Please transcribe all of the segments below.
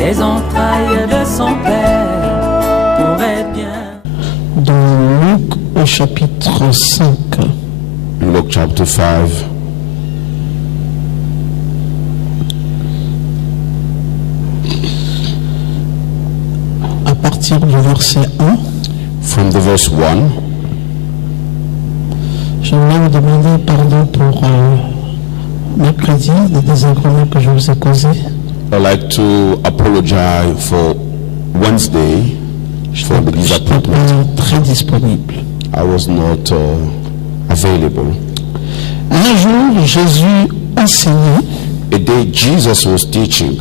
les entrailles de son Père pourrait bien. Dans Luc au chapitre 5. Luke chapter 5. À partir du verset 1. From the verse 1. J'aimerais vous demander pardon pour mercredi, les désagréments que je vous ai causés. I'd like to apologize for Wednesday for the Je n'étais disappointment. pas très disponible. I was not available. Un jour, Jésus enseignait. A day Jesus was teaching.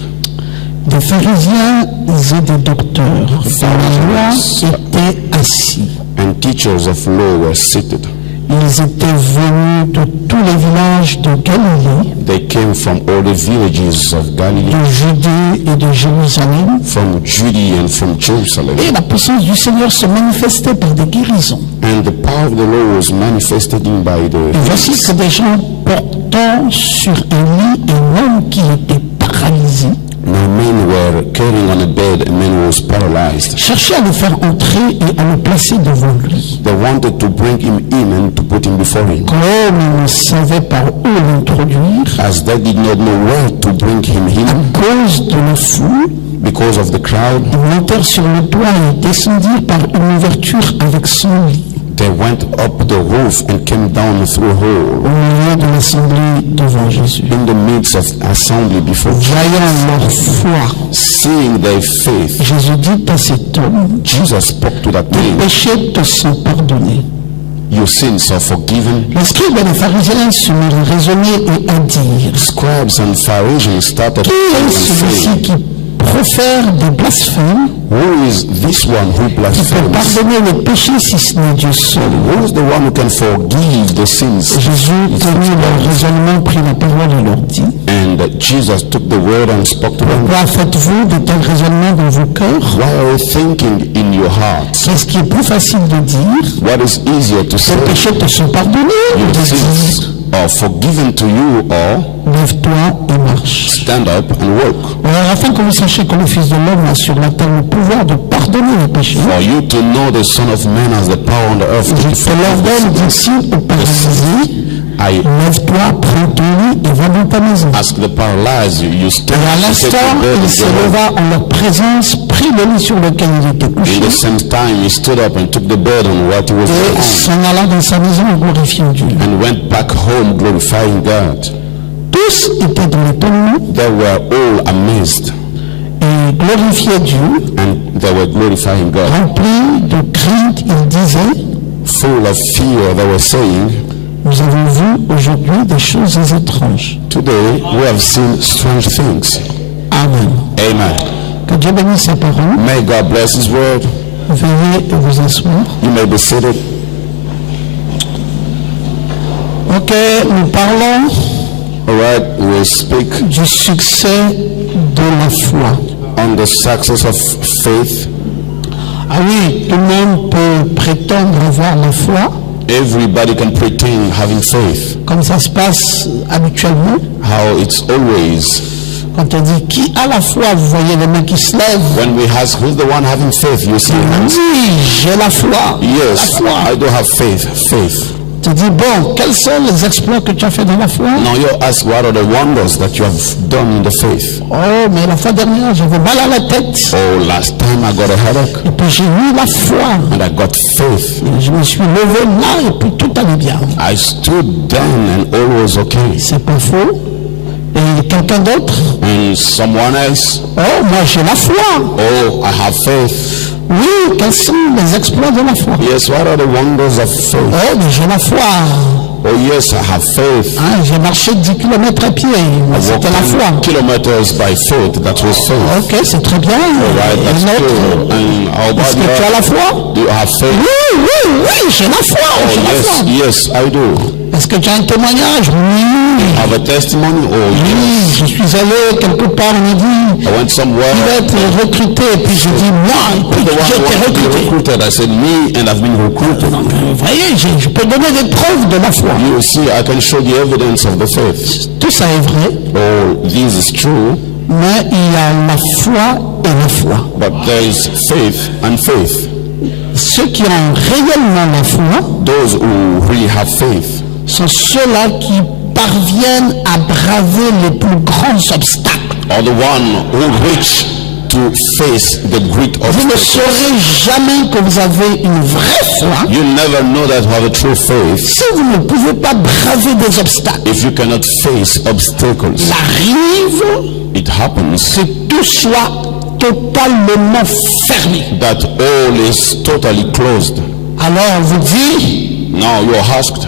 Des pharisiens et des docteurs de la loi étaient assis. And teachers of law were seated. Ils étaient venus de tous les villages de Galilée, They came from all the villages of Galilee, de Judée et de Jérusalem. from Judea and from Jerusalem. Et la puissance du Seigneur se manifestait par des guérisons. And the power of the Lord was manifested in by Et the voici que des gens portant sur un lit un homme qui était paralysé Now men were carrying on a bed, a man was paralyzed. cherchaient à le faire entrer et à le placer devant lui. They wanted to bring him in and to put him before him. Comme ils ne savaient par où l'introduire, As they did not know where to bring him à in cause de la foule, because of the crowd, ils montèrent sur le toit et descendirent par une ouverture avec son lit, they went up the roof and came down through a au hole milieu de l'assemblée devant Jésus. in the midst of assembly before Jesus. Voyant leur foi, Seeing their faith, Jésus dit à cet homme, Jesus spoke to that tes man, péchés te sont pardonnés. your sins are forgiven. Les scribes et les pharisiens se mirent à raisonner et à dire, Scribes and Pharisees started qui est to celui-ci say, qui profère des blasphèmes, who is this one who qui peut blasphemes? pardonner les péchés si ce n'est Dieu seul? Who is the one who can forgive the sins? Jésus, tenu leur raisonnement, prit la parole et leur dit, And Jesus took the word and spoke to them. pourquoi faites-vous de tels raisonnements dans vos cœurs? Why are you thinking in your hearts? Qu'est-ce qui est plus facile de dire? What is easier to say? Tes péchés te sont pardonnés, ou Your de sins dire, are forgiven to you, or lève-toi et marche. stand up and walk. Alors, afin que vous sachiez que le Fils de l'homme a sur la terre le pouvoir de pardonner les péchés, For you to know the Son of Man has the power on the earth to je te forgive l'ordonne sins. d'ici au paralysé, I lève-toi, prends ton lit et va dans ta maison. ask the paralyzed, you stand Et à to take l'instant, the bed il and se go home. leva en leur présence, prit le lit sur lequel il était couché, In the same time, he stood up and took the bed on what he was et on, s'en alla dans sa maison en glorifiant Dieu. and went back home glorifying God. Tous étaient dans l'étonnement They were all amazed, et glorifiaient Dieu. and they were glorifying God. Remplis de crainte, ils disaient, Full of fear, they were saying, nous avons vu aujourd'hui des choses étranges. today we have seen strange things. Amen. Amen. Que Dieu bénisse sa parole. May God bless His word. Veuillez vous asseoir. You may be seated. Ok, nous parlons All right, we'll speak du succès de la foi. on the success of faith. Ah oui, tout le monde peut prétendre avoir la foi, Everybody can pretend having faith. comme ça se passe habituellement. How it's always. Quand on dit qui a la foi, vous voyez les mains qui se lèvent. When we ask who's the one having faith, you see hands. Oui, j'ai la foi. Yes, La foi. I do have faith. Faith. Tu dis, bon, quels sont les exploits que tu as fait dans la foi? Now you ask what are the wonders that you have done in the faith. Oh, mais la fois dernière, j'avais mal à la tête. Oh, last time I got a headache Et puis j'ai eu la foi. and I got faith. Et je me suis levé là et puis tout allait bien. I stood down and all was okay. C'est pas faux. Et quelqu'un d'autre? And someone else, Oh, moi j'ai la foi. oh, I have faith. Oui, quels sont les exploits de la foi? Yes, what are the wonders of faith? Oh, mais j'ai la foi. Oh yes, I have faith. Hein, j'ai marché 10 km à pied. C'était la foi. Walked kilometers by faith. That was faith. Ok, c'est très bien. Right, Et that's l'autre? good. And how about Est-ce que tu as la foi? Do you have faith? Oui, oui, oui, j'ai la foi. Oh J'ai la foi. yes, yes, I do. Est-ce que tu as un témoignage? Oui. Have a testimony? Oh Oui, yes. je suis allé quelque part, on m'a dit, I went somewhere. il va être recruté. Et puis j'ai dit, moi, et puis The one j'ai who été wanted to be recruté. recruited. I said me, and I've been recruited. Donc, vous voyez, je peux donner des preuves de la foi. You see, I can show the evidence of the faith. Tout ça est vrai, Oh, this is true, Mais il y a la foi et la foi. But there is faith and faith. Ceux qui ont réellement la foi Those who really have faith sont ceux-là qui parviennent à braver les plus grands obstacles. are the one who reach to face the great Vous ne obstacles. saurez jamais que vous avez une vraie foi You never know that you have a true faith si vous ne pouvez pas braver des obstacles. if you cannot face obstacles. Il arrive It happens que tout soit totalement fermé. that all is totally closed. Alors vous dites, Now you are asked,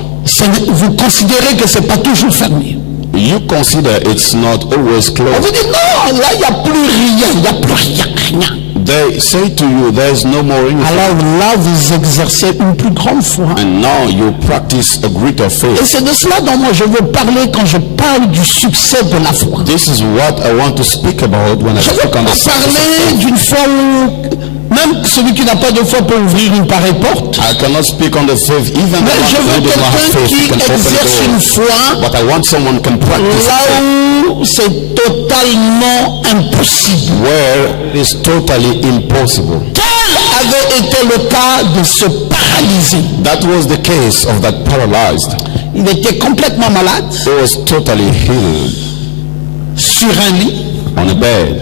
vous considérez que c'est pas toujours fermé. you consider it's not always On closed. vous dit non, là il n'y a plus rien, il n'y a plus rien, rien. They say to you there's no more anything. Alors là vous exercez une plus grande foi. And now you practice a greater Et faith. c'est de cela dont moi je veux parler quand je parle du succès de la foi. This is what I want to speak about when I Je ne veux speak on pas the success of parler faith. d'une foi où même celui qui n'a pas de foi peut ouvrir une pareille porte. I cannot speak on the faith, even Mais je the one veux who does not have quelqu'un faith qui can open exerce the une door. foi But I want someone who can practice là faith où c'est totalement impossible. where it is totally impossible. Quel avait été le cas de ce paralysé? That was the case of that paralyzed. Il était complètement malade, He was totally healed sur un lit. on a bed.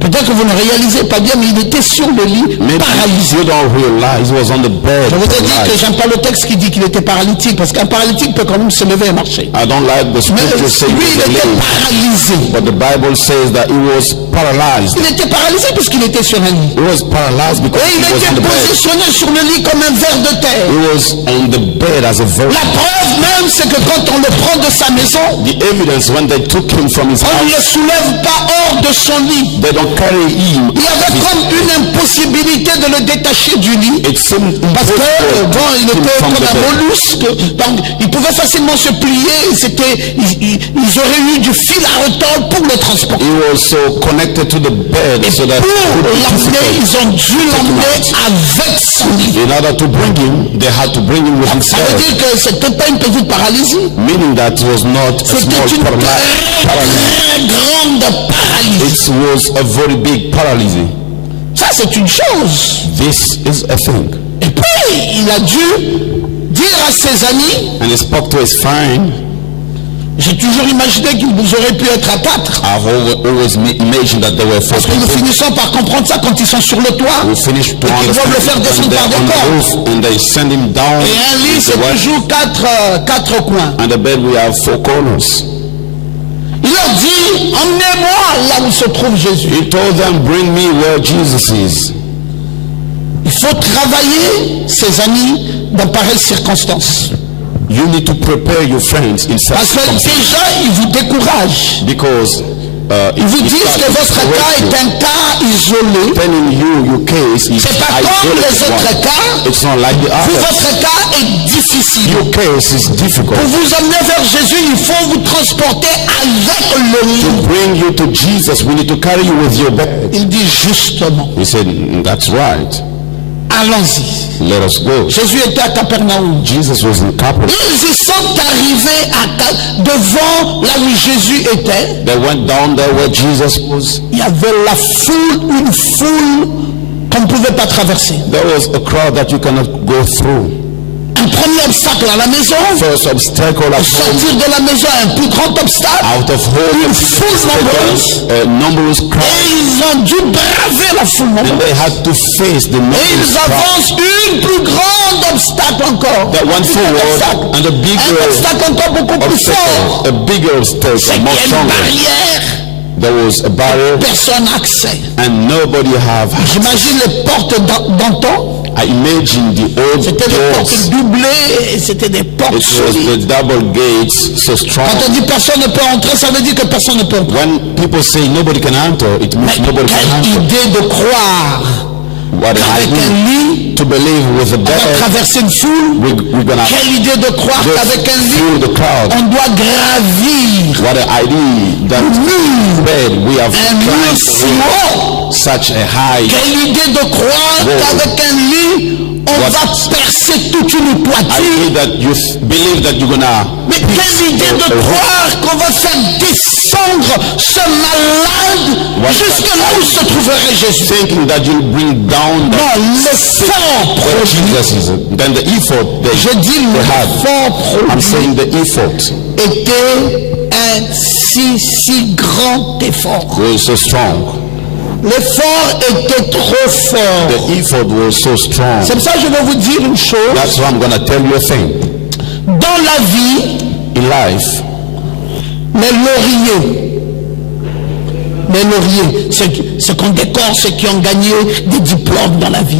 Peut-être que vous ne réalisez pas bien, mais il était sur le lit, Maybe paralysé. you don't realize he was on the bed. Je vous ai dit que paralyzed. j'aime pas le texte qui dit qu'il était paralytique, parce qu'un paralytique peut quand même se lever et marcher. I don't like the Mais scripture saying lui, he il was était lame, paralysé. but the Bible says that he was paralyzed. Il était paralysé puisqu'il était sur un lit. He was paralyzed because Et il he was on était the bed. positionné sur le lit comme un ver de terre. He was on the bed as a La virgin. preuve même, c'est que quand on le prend de sa maison, The evidence when they took him from his on ne le house, soulève pas hors de son lit. they don't carry him. Il y avait comme une impossibilité de le détacher du lit. It seemed Parce que, impossible bon, il to take him était from comme the un bed. mollusque, donc il pouvait facilement se plier, ils auraient eu du fil à retordre pour le transporter. He was so connected to the bed so that it Pour would be l'emmener, difficult. ils ont dû l'emmener avec son lit. In order to bring him, they had to bring him with his Ça veut bed, dire que c'était pas une petite paralysie, meaning that it was not a c'était small une paralysis. très grande paralysie. It was a very big paralysis. Ça, c'est une chose. This is a thing. Et puis, il a dû dire à ses amis, And he spoke to his friend. j'ai toujours imaginé qu'ils auraient pu être à 4. I've always imagined that there were 4 Parce que nous people. finissons par comprendre ça quand ils sont sur le toit. We finished to Et qu'ils doivent le faire understand descendre when par they're des on the cordes. roof and they send him down. Et un lit, with c'est the wife. toujours quatre coins. And the bed we have 4 corners. Il leur dit, emmenez-moi là où se trouve Jésus. He told them, bring me where Jesus is. Il faut travailler, ses amis, dans pareilles circonstances. You need to prepare your friends in such Parce que circumstances. déjà, ils vous découragent. Because Ils vous disent que votre cas est un cas isolé. telling you your case is C'est pas comme les isolated autres one. cas. It's not like the Vous, others. votre cas est difficile. Your case is difficult. Pour vous emmener vers Jésus, il faut vous transporter avec le lit. To bring you to Jesus, we need to carry you with your bed. Il dit justement, He said, that's right. allons-y. Let us go. Jésus était à Capernaum. Jesus was in Capernaum. Ils y sont arrivés devant là où Jésus était. They went down there where Jesus was. Il y avait la foule, une foule qu'on ne pouvait pas traverser. There was a crowd that you cannot go through. Un premier obstacle à la maison, First obstacle at home, sortir de la maison, un plus grand obstacle. out of home, Une foule nombreuse. a numberless Et crowd. ils ont dû braver la foule And nombreuse. they had to face the Et numberless ils crowd. avancent une plus grande obstacle encore. That went Plus grand forward, obstacle. and a bigger Un obstacle encore beaucoup plus fort. obstacle, a bigger obstacle, C'est more qu'il y a une stronger. barrière. There was a barrier, Personne n'a accès. and nobody have. J'imagine les portes d'antan. I imagine the old C'était des portes doors. doublées. C'était des portes It was solides. the double gates, so strong. Quand on dit personne ne peut entrer, ça veut dire que personne ne peut entrer. When people say nobody can enter, it means Mais nobody can quelle enter. idée de croire What qu'avec I un mean, lit, to believe with a on va bed, traverser une foule. we're gonna Quelle idée de croire go qu'avec un through lit, the crowd. on doit gravir What an idea that mur, bed we have un mur climbed si haut. such a high. Quelle idée de croire Wow. qu'avec un lit, on va percer toute une I toiture. need that you believe that you're gonna. Mais quelle idée de croire qu'on va faire descendre ce malade jusque là où se trouverait Jésus. Thinking that you'll bring down the Non, l'effort produit. Jesus is. Then the effort they Je dis l'effort I'm produit saying the effort était un si grand effort. was so strong. L'effort était trop fort. The effort was so strong. C'est pour ça que je vais vous dire une chose. That's why I'm gonna tell you a thing. Dans la vie, In life, les lauriers, ceux qu'on décore, ceux qui ont gagné des diplômes dans la vie.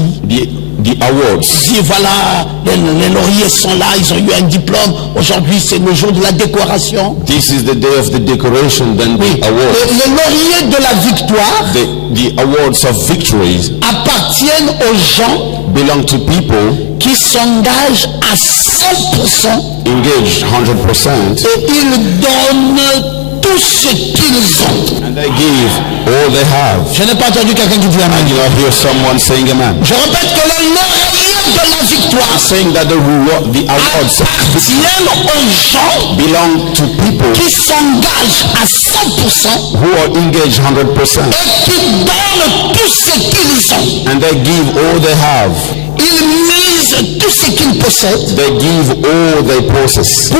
the awards. Si voilà, les lauriers sont là, ils ont eu un diplôme. Aujourd'hui, c'est le jour de la décoration. This is the day of the decoration, then the awards. Les lauriers de la victoire The awards of victories appartiennent aux gens belong to people qui s'engagent à 100% engaged 100%, et ils donnent tout ce qu'ils ont. and they give all they have. Je n'ai pas entendu quelqu'un qui dit I amen. do not hear someone saying amen. Je répète que les lauriers de la victoire Saying that the awards appartiennent aux gens belong to people qui s'engagent à 100% who are engaged 100%, et qui donnent tout ce qu'ils ont. and they give all they have. Ils misent tout ce qu'ils possèdent They give all they possess pour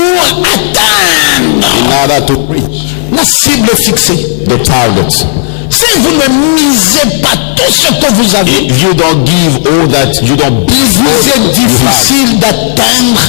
atteindre in order to reach la cible fixée. the target. Si vous ne misez pas tout ce que vous avez, If you don't give all that, you don't il give vous all est that you have, difficile d'atteindre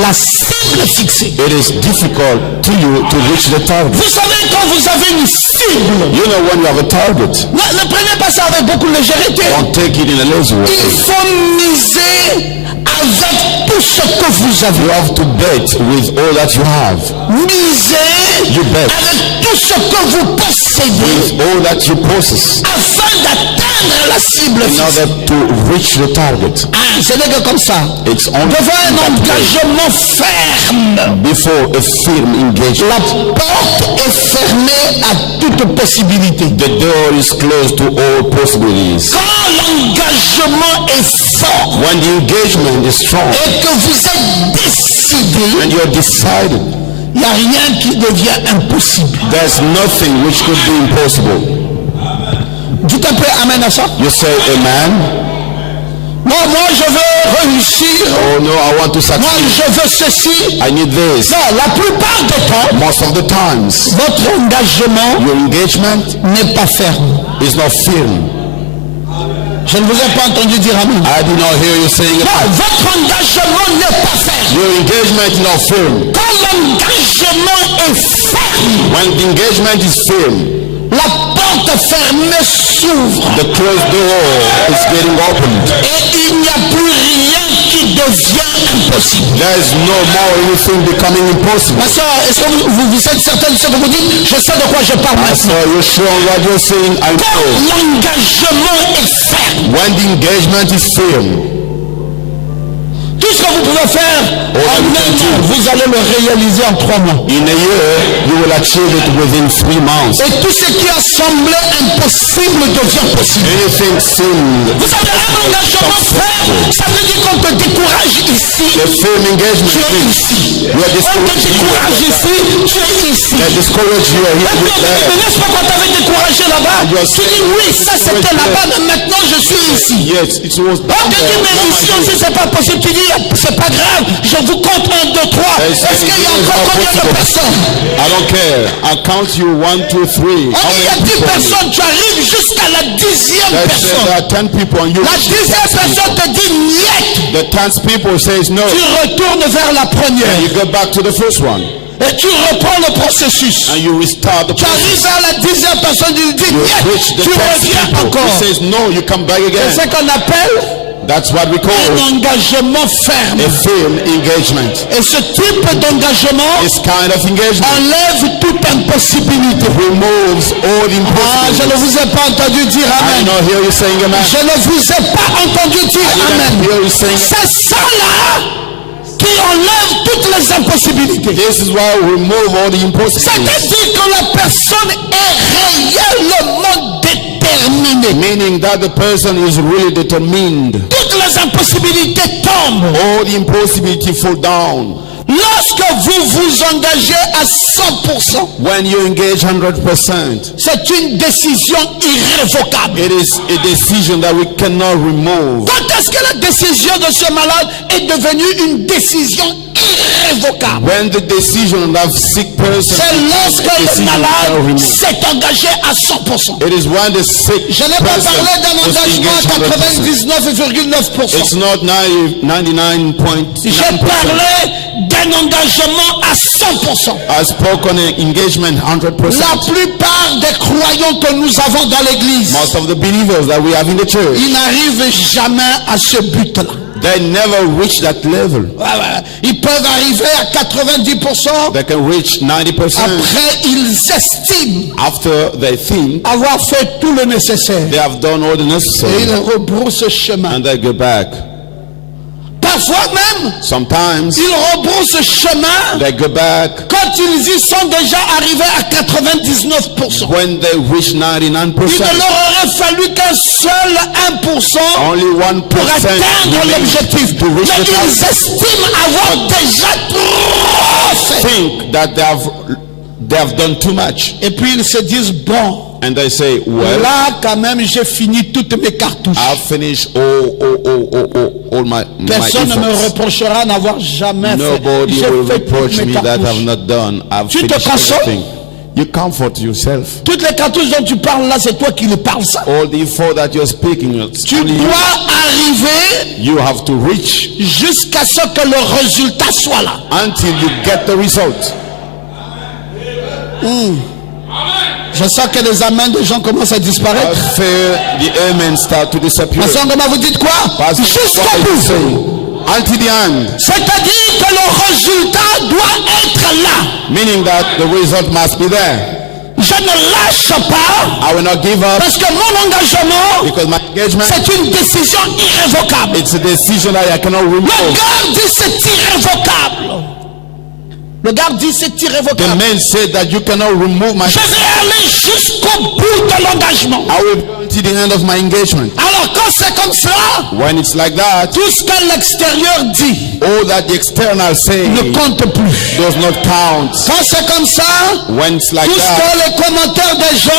la cible fixée. it is difficult to you to reach the target. Vous savez, quand vous avez une cible, You know, when you have a target, ne prenez pas ça avec beaucoup de légèreté. don't take it in a lazy way. Il faut miser avec tout ce que vous avez. You have to bet with all that you have, Misez You bet. avec tout ce que vous possédez with all that you possess, afin d'atteindre la cible in fixée. order to reach the target. Ah, ce n'est que comme ça. It's only Devant un that way. engagement ferme, Before a firm engagement. la porte est fermée à toute possibilité. The door is closed to all possibilities. Quand l'engagement est fort When the engagement is strong et que vous êtes décidé, and you're decided, il n'y a rien qui devient impossible. there's nothing which could be impossible. Dites un peu amen à ça. You say amen. Non, moi je veux réussir. Oh no, I want to Moi succeed. je veux ceci. I need this. Non, la plupart du temps, Most of the times, votre engagement your engagement n'est pas ferme. is not firm. Je ne vous ai pas entendu dire amen. I did not hear you saying Non, amen. votre engagement n'est pas ferme. Your engagement is not firm. Quand l'engagement est ferme, When the engagement is firm, la porte fermée s'ouvre the closed door is getting opened. et il n'y a plus rien qui devient impossible. There is no more anything becoming impossible. Ma soeur, est-ce que vous êtes certaine de ce que vous dites? Je sais de quoi je parle So maintenant. you're sure what you're saying? I Quand know. l'engagement est ferme, When the engagement is firm, tout ce que vous pouvez faire en un an, vous allez le réaliser en 3 mois. in a year, you will achieve it within 3 months. Et tout ce qui a semblé impossible devient possible. Anything seemed Vous avez un engagement ferme, ça veut dire qu'on te décourage ici, a firm engagement. tu es ici. You are On te discouraged. décourage ici, tu es ici. They discourage you here Mais with that. n'est-ce pas quand t'avais découragé là-bas? Tu dis oui, ça c'était là-bas, mais maintenant je suis ici. Yes, it was On te dit mais ici aussi c'est pas possible. Tu dis c'est pas grave, je vous compte 1, 2, 3. Est-ce qu'il y a encore combien de personnes? I don't care. I'll count you 1, 2, 3. On dit il y a 10 personnes, tu arrives jusqu'à la 10e There personne. are 10 people and you La 10e personne te dit niet. the 10th people says no. Tu retournes vers la première You go back to the first one et tu reprends le processus. and you restart the Tu arrives process. vers la 10e personne, tu dis You niet. reach the Tu 10th reviens people. encore. He says no, you come back C'est again. ce qu'on appelle That's what we call un engagement ferme. a firm engagement. Et ce type d'engagement This kind of engagement enlève toute impossibilité. removes all the Ah, je ne impossibilities. vous ai pas entendu dire I amen. did not hear you saying amen. Je ne vous ai pas entendu dire I didn't amen. hear you saying C'est ça là qui enlève toutes les impossibilités. this is why we remove all the impossibilities. C'est-à-dire que la personne est réellement déterminée. Meaning that the person is really determined. Toutes toutes les impossibilités tombent. All the impossibility fall down. Lorsque vous vous engagez à 100%, When you engage 100%, c'est une décision irrévocable. it is a decision that we cannot remove. Quand est-ce que la décision de ce malade est devenue une décision irrévocable? When the decision of that sick person C'est is lorsque a le decision we cannot malade remove. s'est engagé à 100%. It is when the sick Je n'ai pas person parlé d'un was engagement engaged à 100%. 99,9%. It's not 99.9%. J'ai parlé d'un engagement à 100%. I spoke on an engagement 100%. La plupart des croyants que nous avons dans l'église, Most of the believers that we have in the church, ils n'arrivent jamais à ce but-là. they never reach that level. Ils peuvent arriver à 90%. They can reach 90%. Après, ils estiment After they think avoir fait tout le nécessaire. they have done all the Et necessary, ils rebroussent chemin. and they go back. Parfois même, Sometimes ils rebroussent chemin they go back quand ils y sont déjà arrivés à 99%. when they reach Il ne 99%. leur aurait fallu qu'un seul 1% Only 1% pour atteindre l'objectif. to reach Mais the ils target. estiment avoir déjà trop fait. Think that they have done too much, Et puis ils se disent, bon, and they say, well, là quand même j'ai fini toutes mes cartouches. I've finished all my Personne ne me efforts. reprochera n'avoir jamais fait. Nobody J'ai will fait reproach toutes mes me that I've cartouches. not done. I've Tu te finished consoles? everything. You comfort yourself. Toutes les cartouches dont tu parles là, c'est toi qui les parles ça. All the effort that you're speaking, it's Tu only dois arriver you have to reach jusqu'à ce que le résultat soit là. until you get the result. Je sens que les amens des gens commencent à I disparaître. feel the amen start to disappear. Pasteur, comment vous dites quoi? Pastor, Jusqu'au what are you bout. saying? Until the end. C'est-à-dire que le résultat doit être là. Meaning that the result must be there. Je ne lâche pas I will not give up parce que mon engagement, because my engagement, c'est une décision irrévocable. it's a decision that I cannot Le remove. gars dit c'est irrévocable. Le gars dit c'est The irrévocable. man said that you cannot remove my. Je vais aller jusqu'au bout de l'engagement. I will go to the end of my engagement. Alors quand c'est comme ça, When it's like that, tout ce que l'extérieur dit all that the external say ne compte plus. does not count. Quand c'est comme ça, When it's like tout ce that, que les commentaires des gens,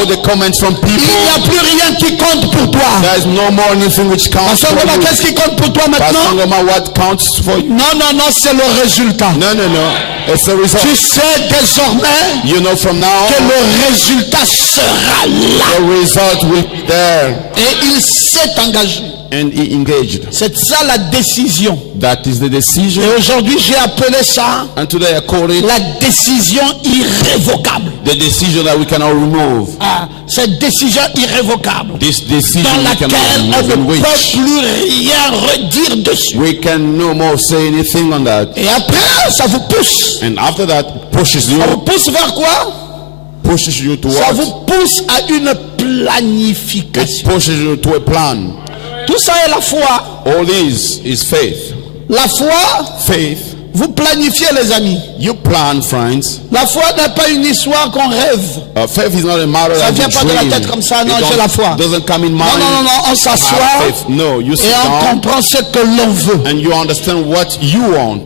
all the comments from il n'y people, a plus rien qui compte pour toi. there is no more anything which counts Pasteur for Ngoma, you. qu'est-ce qui compte pour toi Pastor maintenant? Ngoma, what counts for you? Non, non, non, c'est le résultat. No. It's the result. Tu sais désormais You know from now que on, le résultat sera là. the result will be there. Et il s'est engagé. And he engaged. C'est ça la décision. That is the decision. Et aujourd'hui j'ai appelé ça And today I call it la décision irrévocable. the decision that we cannot remove. Ah, cette décision irrévocable This decision dans we laquelle cannot on ne remove. In peut which plus rien redire dessus. we can no more say anything on that. Et après ça vous pousse. And after that, pushes you Ça vous pousse vers quoi? to Ça what? vous pousse à une It planification. pushes you to a plan. Tout ça est la foi. All this is faith. La foi, Faith, vous planifiez les amis. you plan, friends. La foi n'est pas une histoire qu'on rêve. Faith is not a matter Ça that vient you pas de la dream. tête comme ça, non, It j'ai la foi. doesn't come in mind. Non, non, non, non, on Have s'assoit faith. No, you sit et on down comprend ce que l'on veut. and you understand what you want.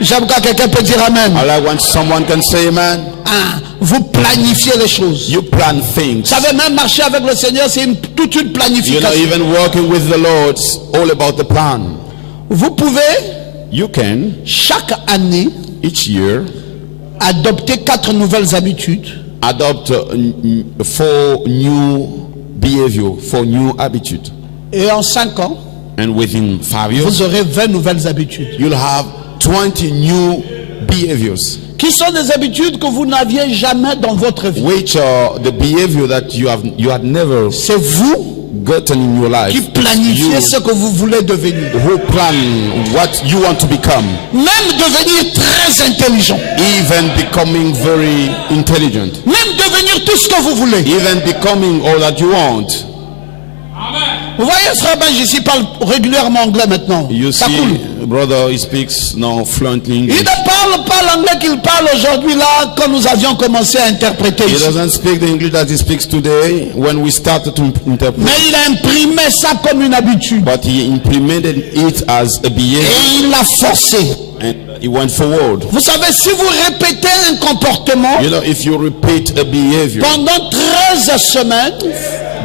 J'aime quand quelqu'un peut dire amen. I like when someone can say amen. Ah, vous planifiez les choses. You plan things. Vous savez, même marcher avec le Seigneur, c'est toute une You know, planification. even working with the Lord, it's all about the plan. Vous pouvez, You can, chaque année, each year, adopter 4 nouvelles habitudes. adopt 4 new behavior, 4 new attitude. Et en 5 ans, And within 5 years, vous aurez 20 nouvelles habitudes. you'll have 20 new behaviors, Qui sont des habitudes que vous n'aviez jamais dans votre vie. which are the behavior that you had never C'est vous gotten in your life. qui planifiez ce que vous voulez devenir. Who plan what you want to become, Même devenir très intelligent. even becoming very intelligent, Même devenir tout ce que vous voulez. even becoming all that you want. Vous voyez, frère Benji ici parle régulièrement anglais maintenant. You Ça see, coule. brother, he speaks now fluently Il English. ne parle pas l'anglais qu'il parle aujourd'hui là quand nous avions commencé à interpréter He ici. doesn't speak the English that he speaks today when we started to interpret. Mais il a imprimé ça comme une habitude. But he implemented it as a behavior Et il l'a forcé. and he went forward. Vous savez, si vous répétez un comportement You know, if you repeat a behavior pendant 13 semaines,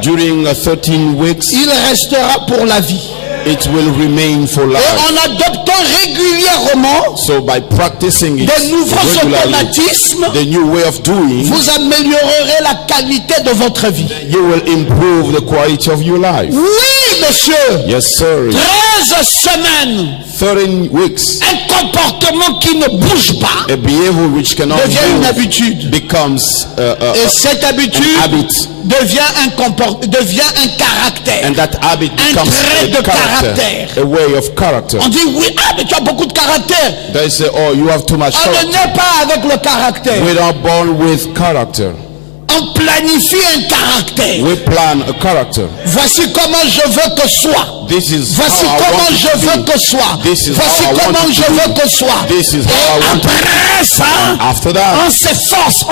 during 13 weeks, il restera pour la vie. it will remain for Et life. en adoptant régulièrement So by practicing it de nouveaux regularly, automatismes, the new way of doing, vous améliorerez la qualité de votre vie. you will improve the quality of your life. Oui, monsieur. Yes, sir. 13 semaines, 13 weeks, un comportement qui ne bouge pas a behavior which cannot devient une move habitude. becomes Et cette habitude an habit, devient un caractère. and that habit Un becomes trait de a character, caractère. a way of character. On dit oui, ah mais tu as beaucoup de caractère. They say, oh, you have too much On ne character. naît pas avec le caractère. We are born with character. On planifie un caractère. We plan a character. Voici comment je veux que soit. This is Voici how I comment want it je to veux be. que soit. This is Voici how I comment want it je to be. veux que soit. This is Et how I want it. après ça, After that, on s'efforce,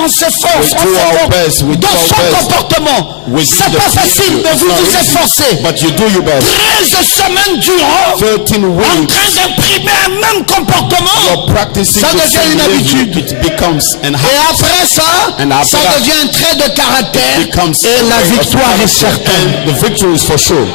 we do our best, we do dans our son best. comportement. we do C'est the pas facile, behavior. mais It's vous not vous easy, efforcez. but you do your best. 13 semaines durant, 13 en weeks, train d'imprimer un même comportement. you're practicing Ça the devient same une behavior. habitude. It becomes an Et habit. après ça, And after ça that, devient un trait de caractère. Becomes Et la a way of victoire est character. certaine. And the victory is for sure.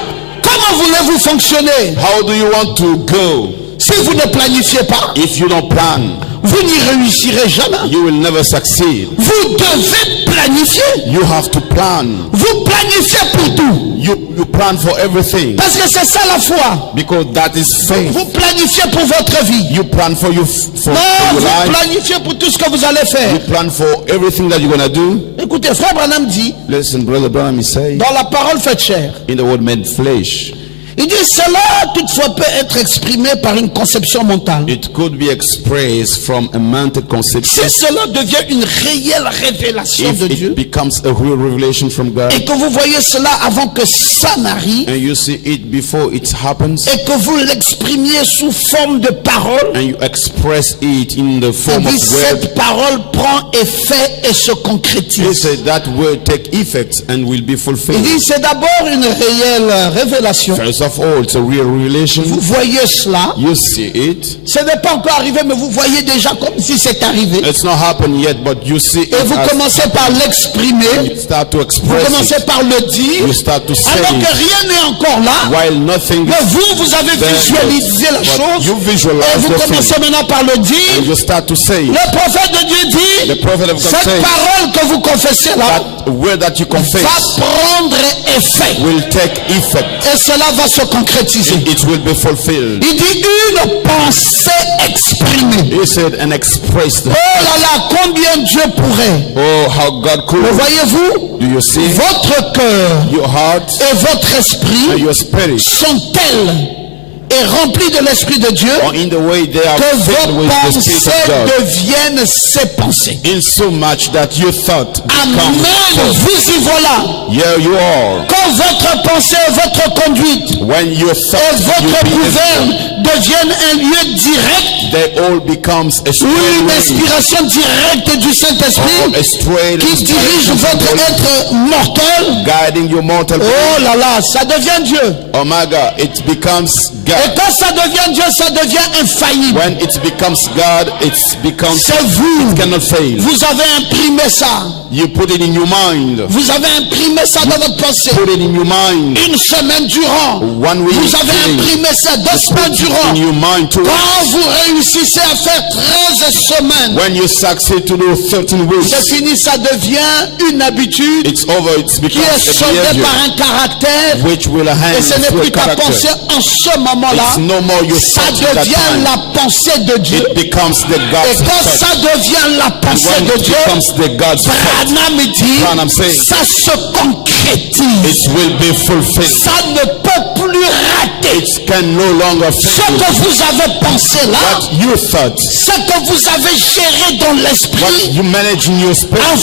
Comment voulez-vous fonctionner How do you want to go? si vous ne planifiez pas? If you don't plan, Vous n'y réussirez jamais. you will never succeed. Vous devez planifier. You have to plan. Vous planifiez pour tout. You plan for everything Parce que c'est ça la foi. because that is faith. Vous planifiez pour votre vie. You plan for for Non, your vous life. planifiez pour tout ce que vous allez faire. You plan for everything that you're gonna do. Écoutez, frère Branham dit, Listen, brother Branham is saying dans la parole faite chair, in the word made flesh, il dit cela toutefois peut être exprimé par une conception mentale. it could be expressed from a mental Si conception. cela devient une réelle révélation If de Dieu, it becomes a real revelation from God, et que vous voyez cela avant que ça n'arrive, and you see it before it happens, et que vous l'exprimiez sous forme de parole, and you express it in the il form dit of word, cette parole prend effet et se he concrétise. said that word take effect and will be Il fulfilled. dit c'est d'abord une réelle révélation. First of all, it's a real revelation. Vous voyez cela, You see it. ce n'est pas encore arrivé, mais vous voyez déjà comme si c'est arrivé. It's not happened yet, but you see it. Et vous as commencez par l'exprimer, you start to vous express commencez it. par le dire, You start to say alors que it rien n'est encore là. while nothing Mais vous avez there, visualisé la but chose, you et visualize vous the commencez thing, maintenant par le and dire. you start to say it. Le prophète de Dieu dit, The prophet of God cette says parole que vous confessez là that word that you va confess prendre effet. will take effect. Et cela va se concrétiser. It will be fulfilled. Il dit une pensée exprimée. He said and expressed. Oh là là, combien Dieu pourrait. Oh, how God Le could. voyez-vous, Do you see? votre cœur Your heart et votre and esprit your spirit sont tels et remplis de l'Esprit de Dieu are in the way they are que filled vos with the Spirit pensées of God. deviennent ses pensées. In so much that your thought Amen, becomes. vous y voilà. Here you are. Quand votre pensée, votre conduite When your et thoughts, votre your gouverne behavior, deviennent un lieu direct, they all becomes a ou straight une way, inspiration directe du or Saint-Esprit a straight qui dirige inspiration from votre God, être mortel. guiding your mortal body. Oh là là, ça devient Dieu. Oh my God, it becomes Et God. quand ça devient Dieu, ça devient infaillible. When it becomes God, it becomes, C'est vous. it cannot fail. Vous avez imprimé ça. You put it in your mind. Vous avez imprimé ça dans votre pensée. Put it in your mind. Une semaine durant. 1 week. Vous avez imprimé ça 2 semaines durant. In your mind too. Quand vous réussissez à faire 13 semaines, When you succeed to do 13 weeks, c'est fini, ça devient une habitude it's over. It qui becomes est a soldée behavior par un caractère. which will Et hand ce n'est to a plus ta pensée character. en ce moment-là. It's no more your Ça thought at that devient time. la pensée de Dieu. It becomes the Et God's quand thought. ça devient la pensée When de it Dieu, becomes the God's thought, Branham dit, Branham saying, ça se concrétise. it will be fulfilled. Ça ne peut plus rater rater. It can no longer Ce fail. que vous avez pensé là, What you thought, ce que vous avez géré dans what l'esprit, you manage in your spirit, en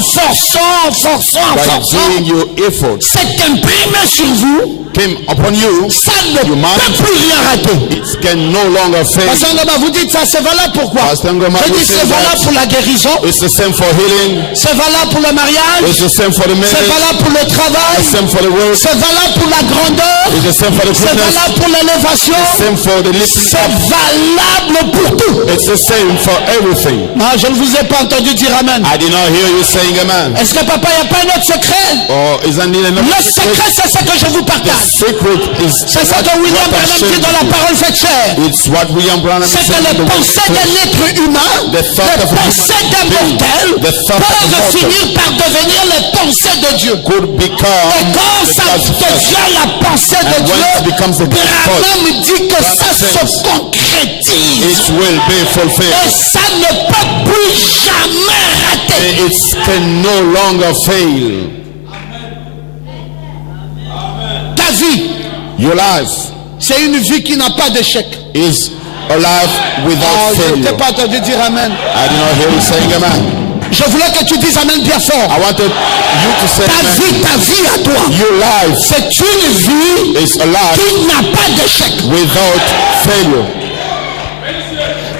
forçant, by doing your effort, c'est imprimé sur vous. came upon you. Ça ne Your mind, peut plus rien rater. it can no longer fail. Pasteur Ngoma, vous dites ça, c'est valable pourquoi? Pasteur Ngoma, Je you dis say c'est valable that. pour la guérison, It's the same for healing. c'est valable pour le mariage, It's the same for the c'est marriage. valable pour le travail, It's the same for the work. c'est valable pour la grandeur, It's the same for the c'est goodness. valable pour l'élévation, Same for the lifting c'est up. valable pour tout. It's the same for everything. Non, je ne vous ai pas entendu dire amen. I did not hear you saying amen. Est-ce que papa, il n'y a pas un autre secret? Or is there need another Le secret, c'est ce que je vous The partage. secret is C'est ce que William what I Branham shared dit dans la with you. parole faite chair. It's what William Branham C'est said que in les the pensées word. d'un être humain, The thought les of a pensées d'un human being, mortel, the thought of a peuvent mortal finir par devenir les pensées de Dieu. could become Et quand the ça thoughts of God. devient la pensée de And when it Dieu, becomes a good Branham dit que God ça says, se concrétise. It will be Et fulfilled. ça ne peut plus jamais rater. It can no longer fail. Ta vie, Your life c'est une vie qui n'a pas d'échec. is a life Oh, without je ne t'ai failure. pas entendu dire amen. I did not hear you saying amen. Je voulais que tu dises amen bien fort. I wanted you to say amen. Ta vie à toi, Your life c'est une vie is a life qui n'a pas d'échec. without failure.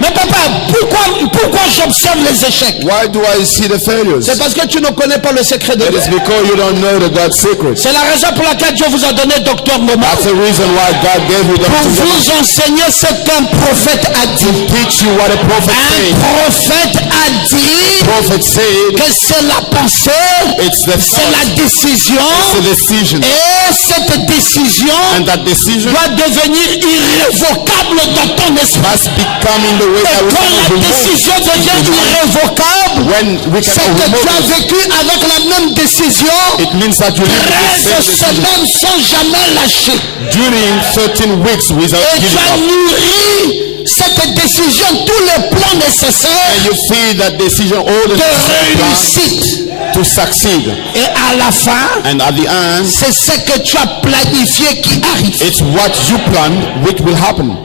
Mais papa, pourquoi j'observe les échecs? Why do I see the failures? C'est parce que tu ne connais pas le secret de It Dieu. is because you don't know the God's secrets. C'est la raison pour laquelle Dieu vous a donné Docteur Ngoma, That's the reason why God gave you the pour to vous enseigner ce qu'un prophète a dit. teach you what a prophet Un said. prophète a dit Prophet said que c'est la pensée, it's the c'est la décision, it's a decision, et cette décision and that decision doit devenir irrévocable dans ton esprit. must become in the way Et that we quand can la remove. décision devient irrévocable, When we c'est can que tu as remove it, vécu avec la même décision it means that you live with the 13 same decision semaines sans jamais lâcher. during 13 weeks without Et tu giving as up. nourri cette décision, tous les plans nécessaires And you feel that decision all the de time réussite. to succeed. Et à la fin, And at the end, c'est ce que tu as planifié qui arrive. it's what you planned which will happen.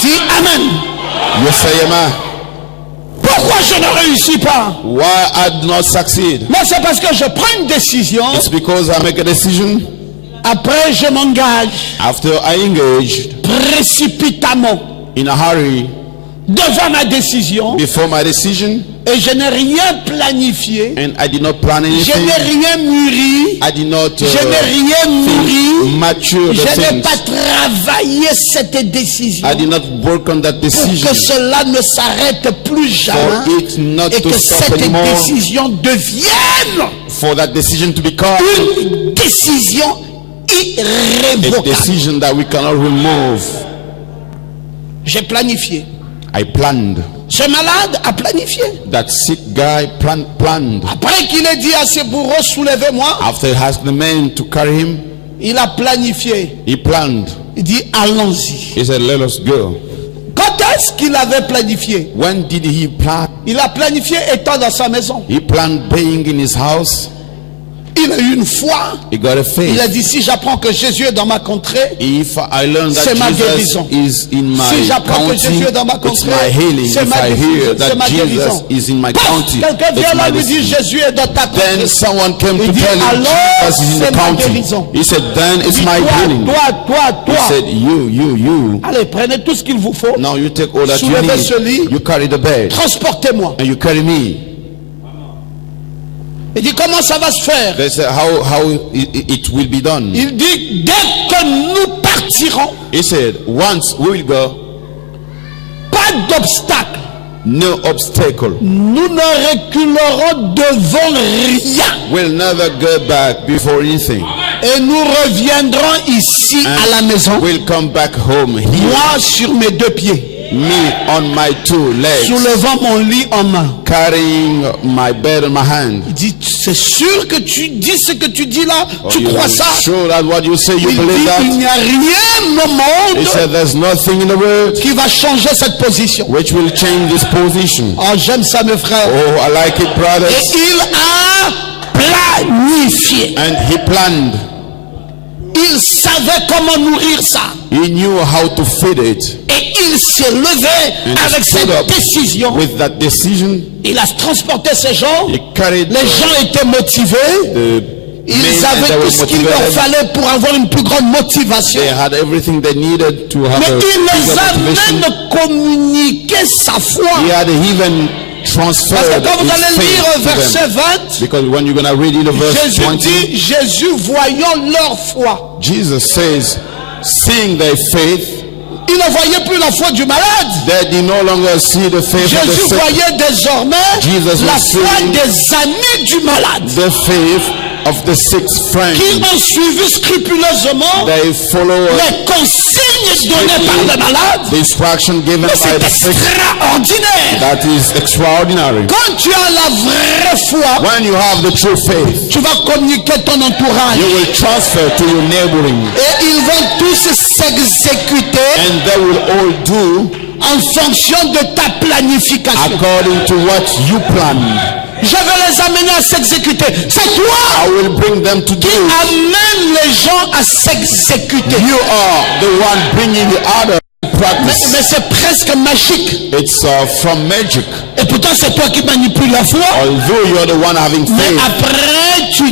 Dis Amen. You say amen. Pourquoi je ne réussis pas? Why I do not succeed? Mais c'est parce que je prends une décision, It's because I make a decision. après je m'engage After I engaged précipitamment in a hurry devant ma décision before my decision, et je n'ai rien planifié, and I did not plan je anything. n'ai rien mûri, I did not je n'ai rien nourri, mature the je n'ai things. pas travaillé cette décision I did not work on that pour decision que cela ne s'arrête plus for jamais it not et to que stop cette anymore, décision devienne for that decision to become une décision a irrévocable. decision that we cannot remove. J'ai planifié. I planned. Ce malade a planifié. That sick guy planned. Après qu'il ait dit à ses bourreaux, soulevez-moi, After he asked the man to carry him, il a planifié. he planned. Il dit, allons-y. He said, let us go. Quand est-ce qu'il avait planifié? When did he plan? Il a planifié étant dans sa maison. He planned being in his house. Il a eu une foi. He got a Il a faith. dit, si j'apprends que Jésus est dans ma contrée, If I learn C'est ma that Jesus guérison. is in si my j'apprends que Jésus county, est dans ma it's contrée, my healing. c'est If ma I décision, hear c'est that ma Jesus guérison. is in my Pof, county, quelqu'un vient it's là my et lui dit, decision. Jésus est dans ta Then contrée. someone came Il to dit, tell him alors, Jesus is in c'est the ma county. guérison. He said, then Il it's dit, my healing. toi. He said, you. Allez, prenez tout ce qu'il vous faut. Now you take all that you Soulevez ce lit. need. You carry the bed Transportez-moi. and you carry me. Il dit, comment ça va se faire? They said, how it will be done. Il dit, dès que nous partirons, He said, once we will go, pas d'obstacle. no obstacle. Nous ne reculerons devant rien. We'll never go back before anything. Et nous reviendrons ici à la maison. We'll come back home here. Moi sur mes deux pieds. Me on my two legs, Soulevant mon lit en main. carrying my bed in my hand. Il dit, c'est sûr que tu dis ce que tu dis là? Tu You crois ça? sure that what you say you Il believe dit, il that? n'y a rien au He monde said there's nothing in the world qui va changer cette position. which will change this position. Oh, j'aime ça, mes frères. Oh, I like it, Et brothers. il a planifié. And he planned. Il savait comment nourrir ça. He knew how to feed it. Et il s'est levé And he avec stood cette up décision. with that decision. Il a transporté ces gens. He carried Les gens étaient motivés. Ils men and avaient they tout were ce qu'il leur motivated. fallait pour avoir une plus grande motivation. They had everything they needed to have Mais a il les bigger a motivation. même communiqué sa foi. He had even Parce transferred que quand vous his allez lire faith to verset them. 20, Because when you're going to read it, verse Jésus 20, dit, Jésus voyant leur foi. Jesus says, seeing their faith, Il ne voyait plus la foi du malade. they did no longer see the faith of the Jésus sick, voyait désormais Jesus la was foi seeing des amis du malade the faith of the sick friend. qui ont suivi scrupuleusement They follow les consignes données par le malade. the instruction given Mais by c'est the sick. extraordinaire. That is extraordinary. Quand tu as la vraie foi, When you have the true faith, tu vas communiquer ton entourage. you will transfer to your neighboring, Et ils vont tous s'exécuter and they will all do en fonction de ta planification. according to what you plan. Je vais les amener à s'exécuter. C'est toi I will bring them to do qui it. amène les gens à s'exécuter. You are the one bringing the other to Mais practice. c'est presque magique. It's from magic. Et pourtant c'est toi qui manipules la foi. Although you're the one having Mais faith, après tu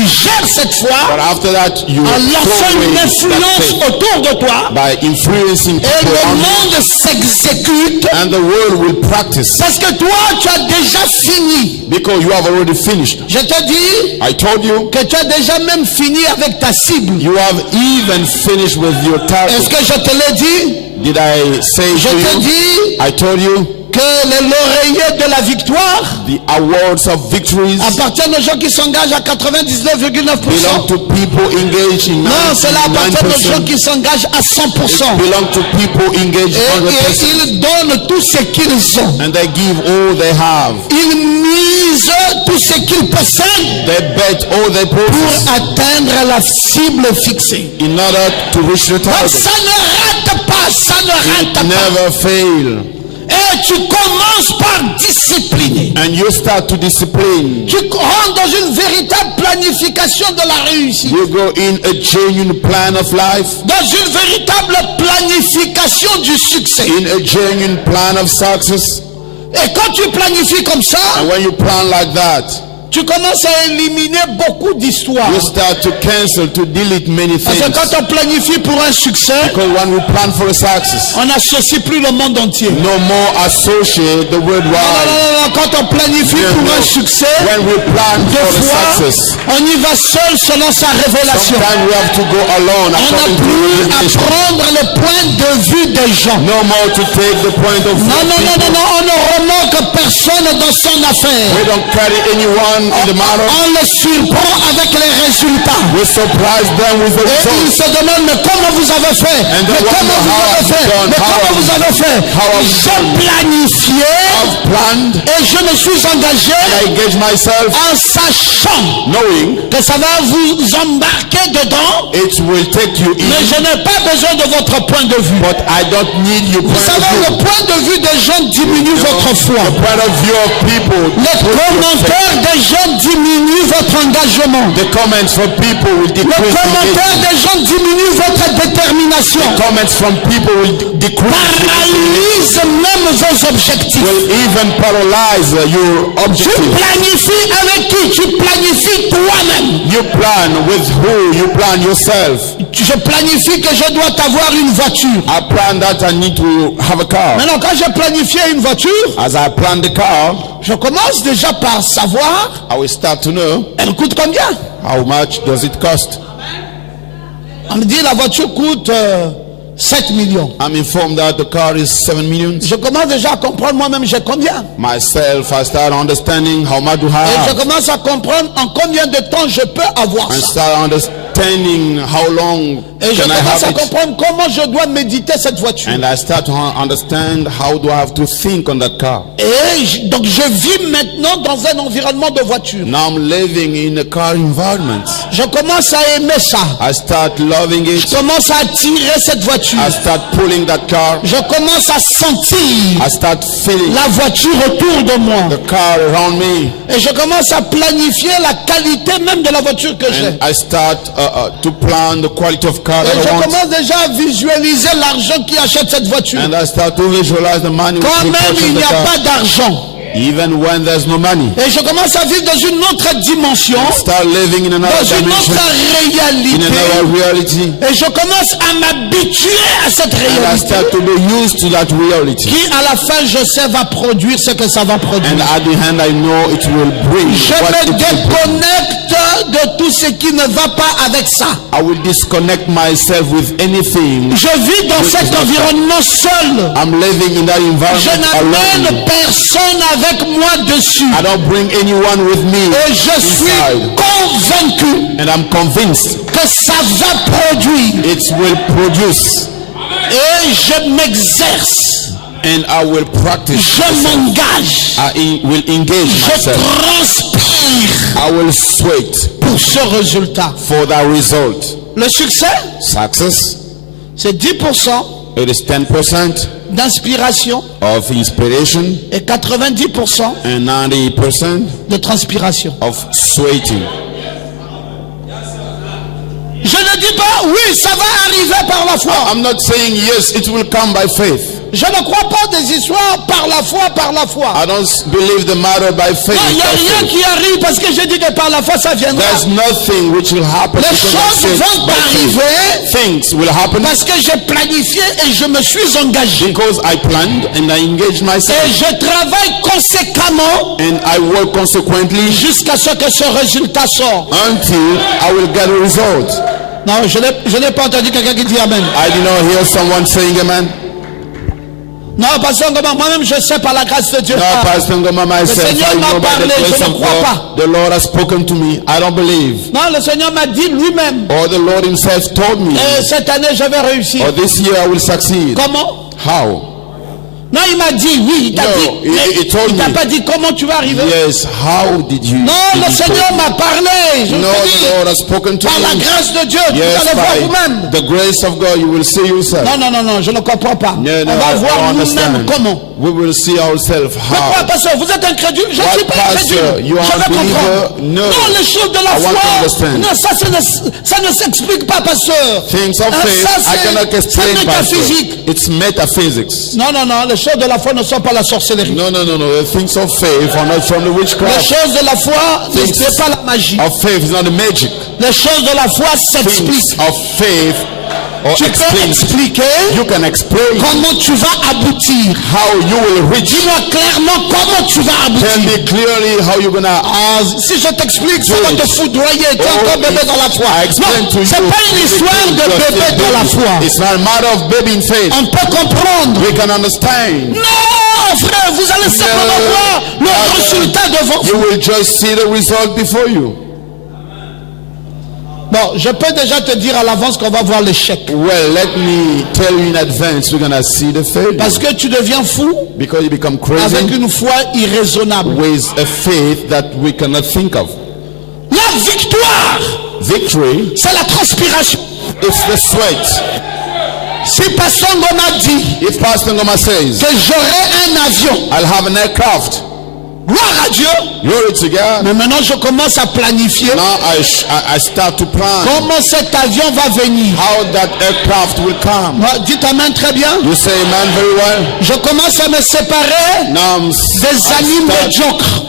gères cette but foi after that you en lançant throw away une that influence faith autour de toi. by influencing Et people le around you, monde s'exécute and the world will practice parce que toi tu as déjà fini. because you have already finished. Je te dis I told you, que tu as déjà même fini avec ta cible. you have even finished with your Est-ce target. que je te l'ai dit? Did I say Je to te you? dis I told you que les lauriers de la victoire the awards of victories appartiennent aux gens qui s'engagent à 99,9%. belong to people engaged in Non, cela appartient aux gens 99%. qui s'engagent à 100%. It belong to people engaged Et 100%. ils donnent tout ce qu'ils ont. And they give all they have. Ils misent tout ce qu'ils possèdent They bet all they possess pour atteindre la cible fixée. in order to reach the Donc target. ça ne rate pas, ça ne rate It pas. never fail. Et tu commences par discipliner. And you start to discipline. Tu rentres dans une véritable planification de la réussite. You go in a genuine plan of life, Dans une véritable planification du succès. in a genuine plan of success. Et quand tu planifies comme ça, And when you plan like that, tu commences à éliminer beaucoup d'histoires. you start to cancel, to delete many Parce things. que quand on planifie pour un succès, Because when we plan for a success, on n'associe plus le monde entier. no more associate the word Non, wide. non, quand on planifie Yeah, pour no. un succès, When we plan des for the fois, success, on y va seul selon sa révélation. sometimes we have to go alone On n'a according to plus the à revelation. prendre le point de vue des gens. No more to take the point of view Non, of non, non, people. non, non, on ne remarque personne dans son affaire. We don't carry anyone in the matter. On les surprend avec les résultats. We surprise them with the Et ils results. se demandent, mais comment vous avez fait? And Mais they comment wonder, vous how avez have fait? you done? Mais How comment have vous you- avez fait? how have you J'ai done? planifié I've planned, et je me suis engagé I engage myself, en sachant knowing que ça va vous embarquer dedans, it will take you mais in, je n'ai pas besoin de votre point de vue. but I don't need your Vous point of savez, le view. point de vue des gens diminue votre foi. The point of view of people, Les commentaires des gens diminuent votre engagement. the comments from people will Les decrease the commentaires engagement. des gens diminuent votre détermination. Comments from people will decrease the engagement. Paralyse même vos objectifs. Will even paralyze your Tu objective. planifies avec qui? Tu planifies toi-même. You plan with who? You plan yourself. Je planifie que je dois avoir une voiture. I plan that I need to have a car. Maintenant, quand j'ai planifié une voiture, As I plan the car, je commence déjà par savoir I will start to know elle coûte combien. how much does it cost. On me dit la voiture coûte 7 millions. I'm informed that the car is 7 million. Je commence déjà à comprendre moi-même j'ai combien. Myself, I start understanding how much do I Et je have. commence à comprendre en combien de temps je peux avoir And ça. start understanding how long Et je can I commence à have it. comprendre comment je dois méditer cette voiture. And I start to understand how do I have to think on that car. Et donc je vis maintenant dans un environnement de voiture. Now I'm living in a car environment. Je commence à aimer ça. I start loving Je it. commence à attirer cette voiture. I start pulling that car. Je commence à sentir I start feeling la voiture autour de moi. the car around me. Et je commence à planifier la qualité même de la voiture que j'ai. And I start to plan the quality of car Et that I je want. commence déjà à visualiser l'argent qui achète cette voiture. And I start to visualize the money which Quand will même purchase il the n'y a car. pas d'argent. Even when there's no money. Et je commence à vivre dans une autre dimension, Start living in another dans une dimension, autre in réalité. another reality. Et je commence à m'habituer à cette And I réalité. start to be used to that reality. Qui à la fin je sais va produire ce que ça va produire. And at the end I know it will bring Je what me it will bring. déconnecte de tout ce qui ne va pas avec ça. I will disconnect myself with anything. Je vis dans cet environnement seul. I'm living in that Je environment n'amène alone. personne avec moi dessus. I don't bring anyone with me Et je suis inside. convaincu And I'm convinced que ça va produire. it will produce. Et je m'exerce. And I will practice. Je m'engage. Will engage Je myself. transpire I will sweat pour ce résultat. for that result. Le succès, Success, c'est 10% it is 10% d'inspiration of inspiration et 90% and 90% de transpiration. of sweating. Je ne dis pas, oui, ça va arriver par la foi. I'm not saying yes, it will come by faith. Je ne crois pas des histoires par la foi, par la foi. I don't believe the matter by faith. Non, il n'y a by rien faith. qui arrive parce que j'ai dit que par la foi ça viendra. There's nothing which will happen Les because I choses said vont by faith. arriver Things will happen parce que j'ai planifié et je me suis engagé. because I planned and I engaged Et myself je travaille conséquemment and I work consequently jusqu'à ce que ce résultat sorte. until I will get a result. Non, je n'ai pas entendu quelqu'un qui dit Amen. I did not hear someone saying amen. Non, Pasteur Ngoma, moi-même je sais par la grâce de Dieu. No, Pastor Ngoma, myself, Seigneur I m'a know by parlé, the grace je ne of crois God, the Lord has spoken to me. I don't believe. Non, le Seigneur m'a dit lui-même. Or the Lord himself told me. Et cette année je vais réussir. Or this year I will succeed. Comment? How? Non, il m'a dit, oui, il t'a No, dit. he told Il t'a me. pas dit comment tu vas arriver. Yes, how did you? Non, did le he Seigneur tell me? m'a parlé. Je No, te dis, the Lord has spoken to par la me. grâce de Dieu, tu Yes, vas le voir by vous-même. the grace of God, you will see yourself. Non, non, non, non, je ne comprends pas. No, On no, va I voir don't nous-mêmes understand. comment. We will see ourselves Pourquoi, how. pasteur, vous êtes incrédule? Je ne What, suis pas pastor? incrédule. You are Je vais unbeliever? comprendre. No. Non, les choses de la I want to foi, understand. non, ça ne s'explique pas, pasteur. Things of faith, Ça, I cannot c'est explain, pastor. métaphysique. It's metaphysics. Non, non, non, les choses de la foi ne sont pas la sorcellerie. No, no, no, no. The things of faith are not from the Les witchcraft. choses de la foi, ce Things n'est pas la magie. of faith is not the magic. Les choses de la foi Things s'expliquent. of faith or Tu peux explain. expliquer You can explain comment tu vas aboutir. how you will reach. Dis-moi clairement comment tu vas Tell aboutir. me clearly how you're gonna. Ah, si je t'explique, ça va te foudroyer. Tu es Oh, encore bébé dans la foi. I explain to Non, you. c'est pas une histoire de bébé dans la foi. It's not a matter of baby in faith. On peut comprendre. We can understand. Non, frère, vous allez simplement voir le résultat devant You vous. will just see the result before you. Bon, je peux déjà te dire à l'avance qu'on va voir l'échec. Well, let me tell you in advance, we're gonna see the failure. Parce que tu deviens fou Because you become avec crazy une foi irraisonnable. with a faith that we cannot think of. La victoire, Victory c'est la transpiration. is the sweat. Si Pasteur Ngoma dit If Pastor Ngoma says, que j'aurai un avion, I'll have an aircraft, gloire à Dieu. glory to God. Mais maintenant, je commence à planifier Now I start to plan comment cet avion va venir. how that aircraft will come. Dites Amen très bien. You say amen very well. Je commence à me séparer Now des animes I start médiocres.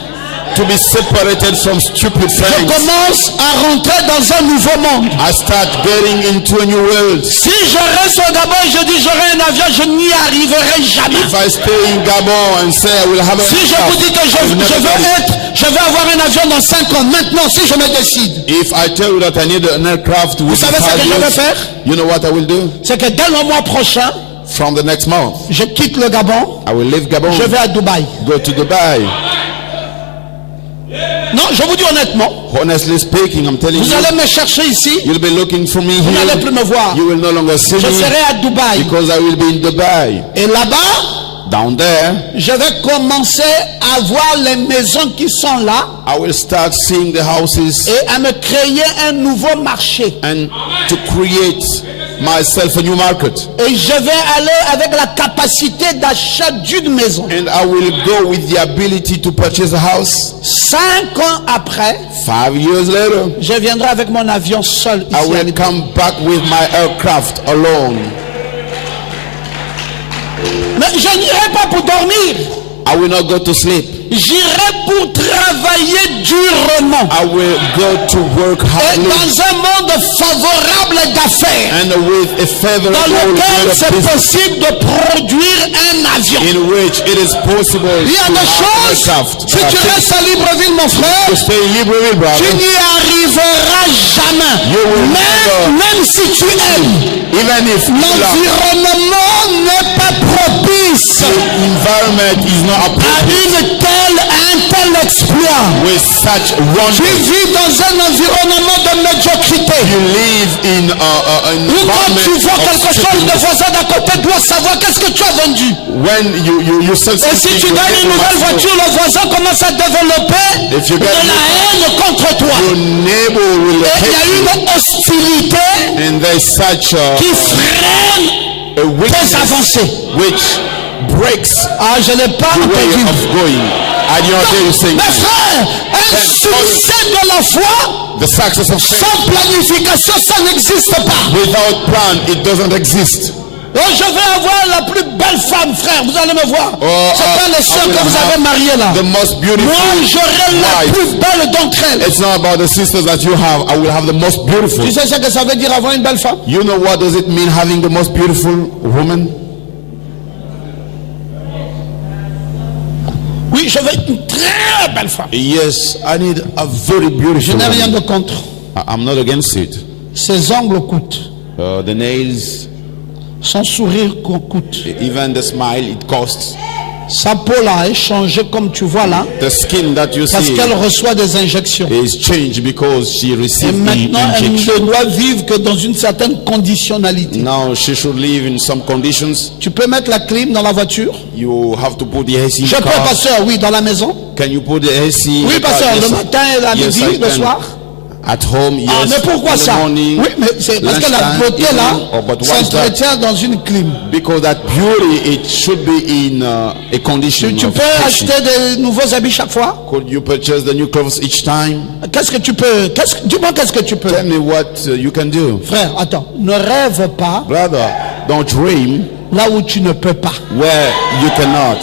to be separated from stupid Je friends. commence à rentrer dans un nouveau monde. I start getting into a new world. Si je reste au Gabon et je dis j'aurai un avion, je n'y arriverai jamais. If I stay in Gabon and say I will have a Si je vous dis que je vais avoir un avion dans 5 ans, maintenant, si je me décide, if I tell you that I need an aircraft within vous savez ce 5 que je vais years, faire? you know what I will do? C'est que dès le mois prochain, From the next month, je quitte le Gabon, I will leave Gabon, je vais à Dubaï. go to Dubai. Non, je vous dis honnêtement, Honestly speaking, I'm telling vous you, allez me chercher ici, you'll be looking for me vous n'allez plus here. me voir. You will no longer see Je me serai à Dubaï. because I will be in Dubai. Et là-bas, Down there, je vais commencer à voir les maisons qui sont là I will start seeing the houses et à me créer un nouveau marché. and to create myself a new market. Et je vais aller avec la capacité d'achat d'une maison. And I will go with the ability to purchase a house. 5 ans après, 5 years later, je viendrai avec mon avion seul I ici à will Libreville. come back with my aircraft alone. Mais je n'irai pas pour dormir. I will not go to sleep. J'irai pour travailler durement. I will go to work Et hardly. dans un monde favorable d'affaires, And with a favorable dans lequel way of c'est business, possible de produire un avion. in which it is possible Il y a to des have an choses, aircraft. si tu restes à Libreville, mon frère, To stay in Libreville, tu brother, n'y arriveras jamais. You will never. Même si tu aimes. even if L'environnement n'est pas propice the environment is not à appropriate un tel exploit. with such Tu wonder. vis dans un environnement de médiocrité. You live in an Ou quand tu environment vois quelque of chose, le stupidness. voisin d'à côté doit savoir qu'est-ce que tu as vendu. When you sell Et si something, tu you gagnes get une nouvelle maximum. voiture, le voisin commence à développer If you de get la haine contre toi. your neighbor will Et il y a hate you, une hostilité and there's such qui freine a tes weakness avancées. which breaks Ah, je n'ai pas the way entendu. of going. I did not hear you saying Mes that. frères, un succès de la foi The success of faith sans planification, ça n'existe pas. without plan, it doesn't exist. Oh, je vais avoir la plus belle femme, frère. Vous allez me voir. Oh, C'est pas les I sœurs will que vous have avez mariées là. The most beautiful Moi, j'aurai la wife. plus belle d'entre elles. It's not about the sisters that you have. I will have the most beautiful. Tu sais ce que ça veut dire avoir une belle femme? You know what does it mean having the most beautiful woman? Oui, je veux une très belle femme. Yes, I need a very Je beautiful n'ai rien woman. de contre. I'm not against it. Ses ongles coûtent. The nails, Son sourire coûte. even the smile, it costs. Sa peau là est changée comme tu vois là. The skin that you Parce see qu'elle reçoit des injections. is changed because she Et received the maintenant, elle injection. ne doit vivre que dans une certaine conditionnalité. Now she should live in some conditions. Tu peux mettre la clim dans la voiture? You have to put the AC in Je the peux, car. pasteur, oui, dans la maison? Can you put the AC in Oui, the car? pasteur, Yes, le sir. matin et la Yes, midi, I le can. soir? At home, yes. Ah, mais pourquoi in the ça? morning, Oui, mais c'est parce que la lunchtime, beauté evening. là Oh, but why is that? s'entretient dans une clim. Because that beauty, it should be in a condition Tu of peux fashion. acheter des nouveaux habits chaque fois? Could you purchase the new clothes each time? Qu'est-ce que tu peux? Dis-moi qu'est-ce que tu peux? Tell me what you can do. Frère, attends, ne rêve pas Brother, don't dream là où tu ne peux pas. where you cannot.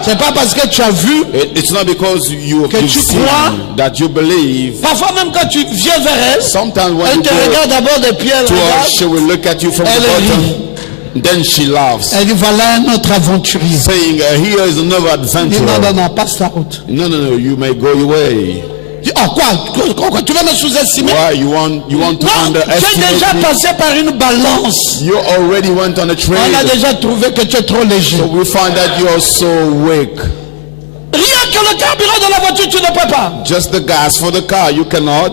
C'est pas parce que tu as vu. It's not because you've tu seen crois. that you believe. Parfois même quand tu viens vers elle, Sometimes when elle you te go regarde d'abord des pieds, elle to her, regarde. she will look at you from Elle the bottom. rit. Then she laughs, Elle dit voilà un autre aventurier. saying, here is another Elle dit non, non, adventurer. non, passe ta route. No, you may go your way. Dis, oh quoi, tu vas me sous-estimer? Why you want to Non, j'ai underestimate déjà me? passé par une balance. You already went on a On a trade. déjà trouvé que tu es trop léger. So we find that you are so weak. Rien que le carburant de la voiture, tu ne peux pas. Just the gas for the car, you cannot.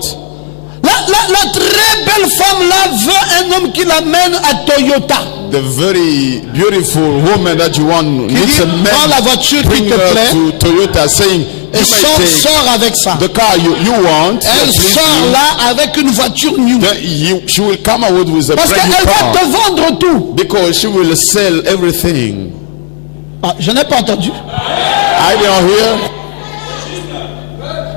La très belle femme là veut un homme qui l'amène à Toyota. The very beautiful woman that you want needs dit, a prends la man voiture qui bring te her plaît. to Toyota, saying Et you may take sort avec ça. the car you want. Elle please sort you. là avec une voiture new. Then she will come out with a Parce brand qu'elle new va te car vendre tout. because she will sell everything. Ah, je n'ai pas entendu. I don't hear.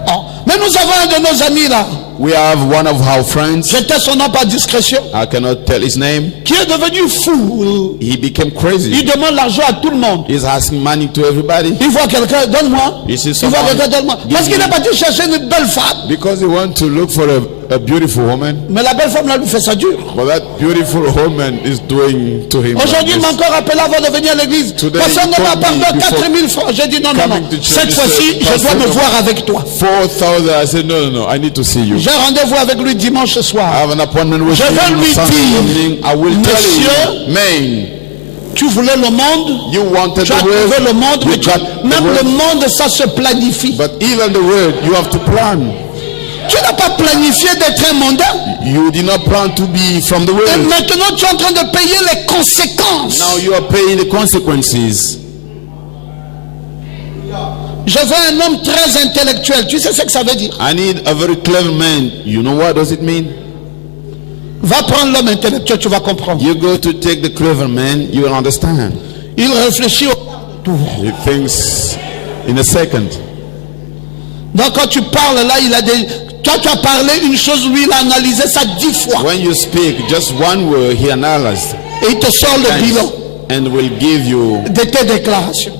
Ah, mais nous avons un de nos amis là. We have one of our friends. Je tais son nom par discrétion. I cannot tell his name. Qui est devenu fou. He became Il crazy. demande l'argent à tout le monde. He's asking money to everybody Il voit quelqu'un, donne-moi. Il sait Il voit someone. quelqu'un, donne-moi. Parce Give qu'il me. est parti chercher une belle femme. because he wants to look for a beautiful woman. Mais la belle femme là lui fait ça dur. But that beautiful woman is doing to him. Aujourd'hui, il like m'a this. encore appelé avant de venir à l'église. Today, Personne he ne m'a told me pardonné before 4 000 francs. J'ai dit non, non, non. coming to church, Cette he fois-ci, said, je dois me Pastor, voir avec toi. 4,000. I said, no, I need to see you. J'ai rendez-vous avec lui dimanche I soir. have an appointment with Je you vais lui Sunday dire, evening. I will tell Monsieur, you, man, Tu voulais le monde. you wanted Tu as the trouvé word, le monde. you Mais got the même word. le monde, ça se planifie. But even the word, you have to plan. Tu n'as pas planifié d'être un mondain. You did not plan to be from the Et world. maintenant, tu es en train de payer les conséquences. Now you are paying the consequences. Je veux un homme très intellectuel. Tu sais ce que ça veut dire? I need a very clever man. You know what does it mean? Va prendre l'homme intellectuel, tu vas comprendre. You go to take the clever man, you will understand. Il réfléchit au tour. He thinks in a second. Donc quand tu parles là, il a des... Toi tu as parlé une chose, lui il a analysé ça 10 fois. When you speak just one word, he analyzes Et il te sort le bilan and will give you de tes déclarations.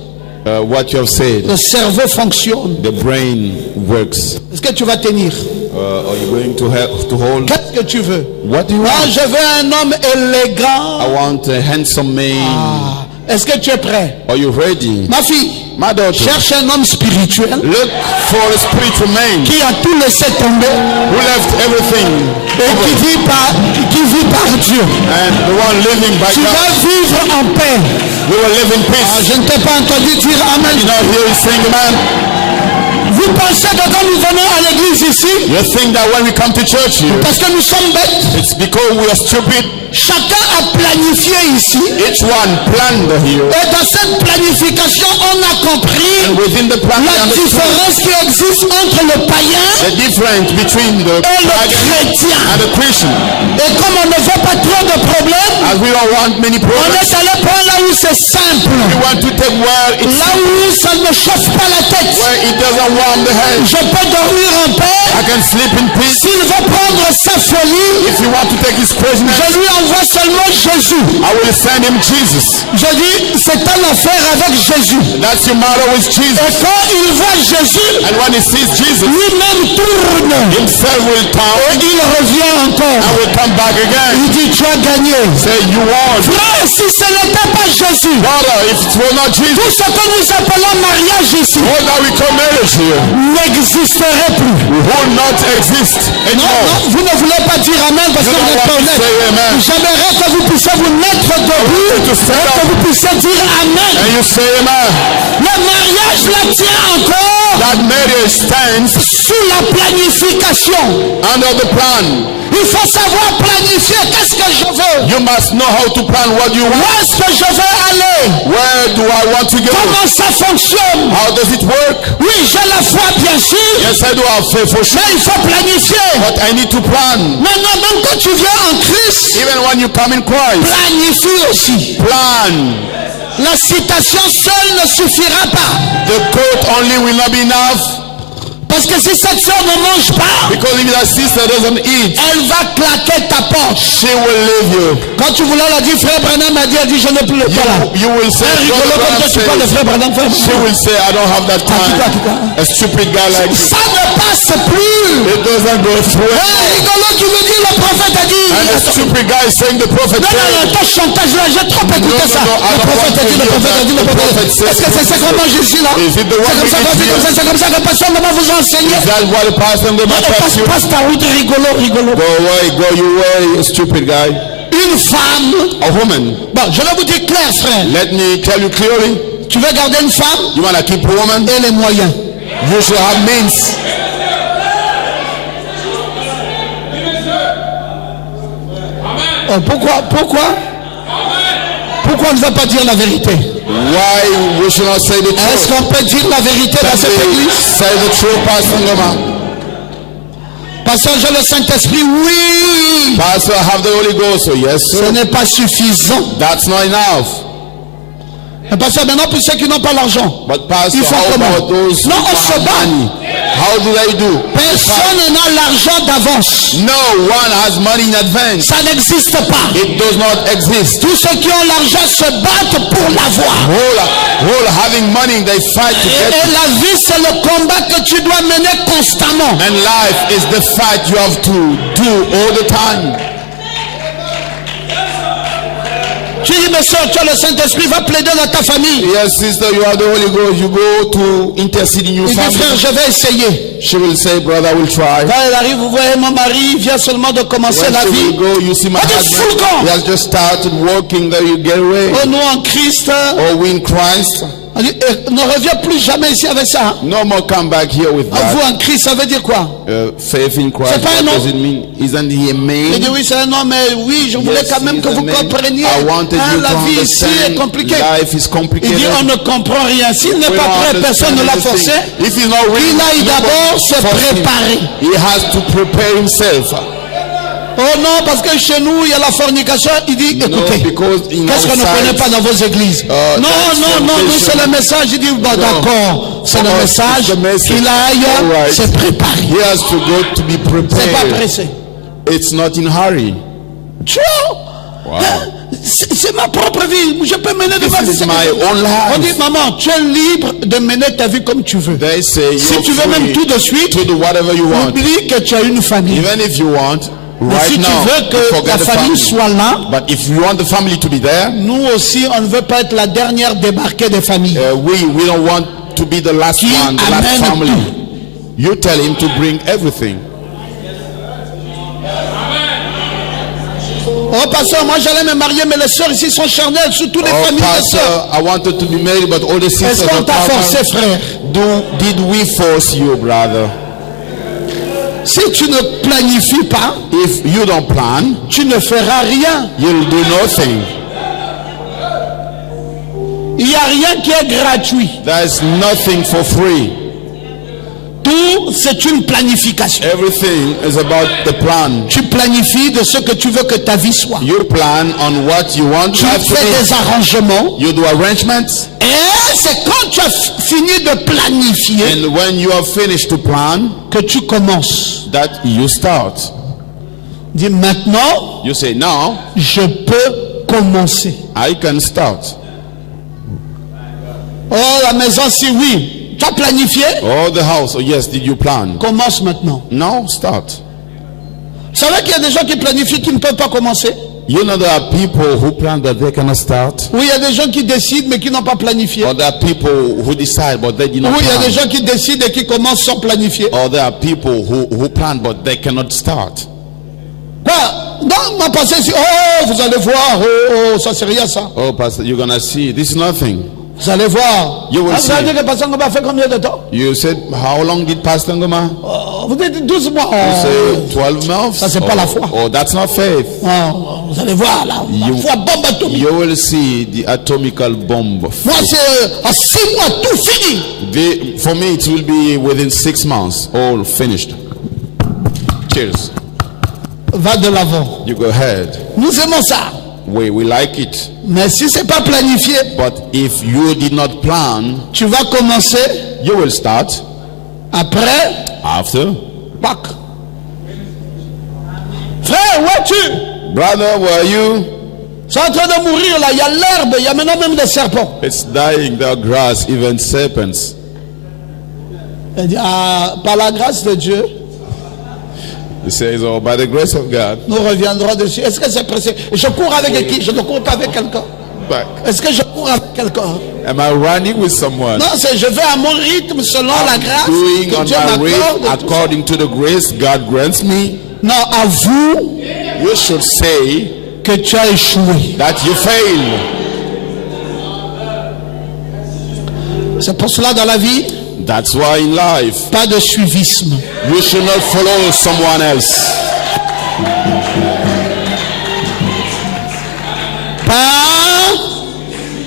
what you have said. Le cerveau fonctionne. The brain works. Est-ce que tu vas tenir? Are you going to hold? Qu'est-ce que tu veux? What do you Moi want? je veux un homme élégant. I want a handsome man. Est-ce que tu es prêt? Are you ready? Ma fille, My daughter, cherche un homme spirituel look for a spiritual man qui a tout laissé tomber who left everything et qui vit par Dieu. and the one living by Tu God. vas vivre en paix. We will live in peace. Je ne t'ai pas entendu dire Amen. You know, here is saying, man, Vous pensez que quand nous venons à l'église ici, you think that when we come to church here, parce que nous sommes bêtes, it's because we are stupid. chacun a planifié ici. Each one planned here. Et dans cette planification, on a compris And within the plan, we la understood différence qui existe entre le païen the difference between the et le pagan chrétien. and the Christian. Et comme on ne veut pas trop de problèmes, As we don't want many on problems, est allé prendre là où c'est simple. we want to take where Là où ça ne me chauffe pas la tête. it doesn't warm the head. Je peux dormir en paix. I can sleep in peace. S'il veut prendre sa folie, If you want to take his prisoners, je lui envoie seulement Jésus. I will send him Jesus. Je dis, c'est un affaire avec Jésus. That's your matter with Et Jesus. quand il voit Jésus, And when he sees Jesus, lui-même tourne. himself will Et turn il revient encore. and will come back again. Il dit, tu as gagné. Say, you won. Frère, si ce n'était pas Jésus, Brother, if it were not Jesus, tout ce que nous appelons mariage ici all that we call marriage here n'existerait plus. would not exist Non, anymore. non, vous ne voulez pas dire Amen parce You que vous don't n'êtes pas want to honnête. say amen. J'aimerais que vous puissiez vous mettre debout to et stand que up. vous puissiez dire Amen. And you say amen. Le mariage la tient encore That marriage stands sous la planification. under the plan. Il faut savoir planifier. Qu'est-ce que je veux? You must know how to plan what you Où want. est-ce que je veux aller? Where do I want to go? Comment ça fonctionne? How does it work? Oui, j'ai la foi, bien sûr, Yes, I do have faith for sure. mais il faut planifier. But I need to plan. Maintenant, même quand tu viens en Christ, Even when you come in Christ, planifie aussi. plan. La citation seule ne suffira pas. The coat only will not be enough. Parce que si cette soeur ne mange pas, Because if that sister doesn't eat, elle va claquer ta porte. she will leave you. Quand tu voulais la dire, frère Branham m'a dit, elle dit, je n'ai plus le temps là. You will say, Un rigolo comme toi, tu parles de frère Branham, frère. she will say, I don't have that time. A stupid guy like you. Ça ne passe plus. It doesn't go through. Un rigolo qui veut dire, le prophète a dit. And a stupid guy is saying the prophet Non, non, non, said. ton chantage là, j'ai trop écouté ça. Le prophète a dit, le prophète a dit, le prophète a dit. Est-ce que c'est ça qu'on mange ici là? Is it the one C'est comme ça que pasteur va vous enseigner. Is that what the pastor Non, you? passe ta route, rigolo. Go your way, stupid guy. Une femme. A woman. Bon, je vais vous dire clair, frère. Let me tell you clearly. Tu veux garder une femme You want to keep a woman? et les moyens. You should have means. Oh, pourquoi on ne va pas dire la vérité? Why we should not say the Est-ce truth? qu'on peut dire la vérité dans cette église? Say the truth, Pastor Ngoma. Pasteur, j'ai le Saint-Esprit, oui. Pastor, I have the Holy Ghost. So yes, Ce sir. n'est pas suffisant. That's not enough. Mais pasteur, maintenant pour ceux qui n'ont pas l'argent, But Pastor, ils font how comment? about those who Non, on se have bat. money? How do they do? Personne n'a l'argent d'avance. No one has money in advance. Ça n'existe pas. It does not exist. Tous ceux qui ont l'argent se battent pour l'avoir. Whole having money, they fight to get Et it. la vie, c'est le combat que tu dois mener constamment. And life is the fight you have to do all the time. Tu dis, mais soeur, tu as le Saint-Esprit, va plaider dans ta famille. Yes, sister, you have the Holy Ghost. You go to intercede in your Il dit, frère, family. je vais essayer. She will say, brother, I will try. Quand elle arrive, vous voyez, mon mari vient seulement de commencer When la she will vie. go, you see my What is husband. full gone? He has just started working. There you get away. Oh, nous en Christ, Or we in Christ. on dit, ne reviens plus jamais ici avec ça. No more come back here with Vous that. en Christ, ça veut dire quoi? Faith in Christ. C'est pas un What homme. does it mean? Isn't he a man? Il dit oui, c'est un homme, mais oui, je voulais Yes, quand même he's que a vous man. compreniez. I wanted you La to vie ici est understand compliquée. life is Il complicated. dit on ne comprend rien. S'il n'est We pas don't prêt, personne ne l'a understand forcé. anything. If he's not ready, Il aille d'abord se force him. préparer. He has to prepare himself. Oh non, parce que chez nous, il y a la fornication. Il dit, écoutez, qu'est-ce qu'on ne connaît pas dans vos églises? Non, nous, c'est le message. Il dit, bah, d'accord, c'est le message. Qu'il aille se préparer. He has to go to be prepared. C'est pas pressé. It's not in hurry. Tu vois? C'est ma propre vie. Je peux mener de ma vie. On dit, maman, tu es libre de mener ta vie comme tu veux. Si tu veux même tout de suite, oublie que tu as une famille. Even if you want, si tu veux que la famille soit là, but if you want the family to be there, nous aussi, on ne veut pas être la dernière débarquée des familles. We don't want to be the last one, the last family. You tell him to bring everything. Oh pasteur, moi j'allais me marier, mais les sœurs ici sont charnelles, surtout les familles de sœurs. I wanted to be married, but all the sisters. Est-ce qu'on t'a forcé, frère? Did we force you, brother? Si tu ne planifies pas, if you don't plan, tu ne feras rien. You'll do nothing. Il n'y a rien qui est gratuit. There's nothing for free. Tout, c'est une planification. Everything is about the plan. Tu planifies de ce que tu veux que ta vie soit. You plan on what you want. Tu fais des arrangements. You do arrangements. Et c'est quand tu as fini de planifier, and when you have finished to plan, que tu commences. That you start. Dis maintenant. You say now. Je peux commencer. I can start. Oh, la maison, si oui. Tu as planifié? Oh, the house. Oh, yes. Did you plan? Commence maintenant. No, start. Vous savez qu'il y a des gens qui planifient qui ne peuvent pas commencer? You know there are people who plan that they cannot start. Oui, il y a des gens qui décident mais qui n'ont pas planifié. Or there are people who decide but they did not plan. Oui, il y a des gens qui décident et qui commencent sans planifier. Or there are people who plan but they cannot start. Quoi? Dans ma pensée, oh, vous allez voir, oh, ça c'est rien ça. Oh, pastor, you're gonna see. This is nothing. Vous allez voir. You will see. Vous avez dit que Pasteur Ngoma a fait combien de temps? You said, how long did Pastor Ngoma? Vous dites 12 mois. You say 12 months. Ça c'est pas la foi. Oh, that's not faith. Oh, vous allez voir là. La foi bombe atomique. You will see the atomical bomb. Moi c'est à 6 mois tout fini. For me it will be within 6 months all finished. Cheers. Va de l'avant. You go ahead. Nous aimons ça. We like it. Mais si c'est pas planifié, but if you did not plan, tu vas commencer. You will start. Après. After. Back. Frère, où es-tu? Brother, where are you? C'est en train de mourir là. Il y a l'herbe. Il y a maintenant même des serpents. It's dying. There are grass, even serpents. Il dit, par la grâce de Dieu. He says, oh, by the grace of God. Nous reviendrons dessus. Est-ce que c'est pressé? Je cours avec qui? Je ne cours pas avec quelqu'un. Est-ce que je cours avec quelqu'un? Am I running with someone? Non, c'est je vais à mon rythme selon la grâce doing que on Dieu my m'accorde. rate according to the grace God grants me. Non, à vous. You should say que tu as échoué. That you fail. C'est pour cela dans la vie. That's why in life, pas de suivisme. You should not follow someone else. Pas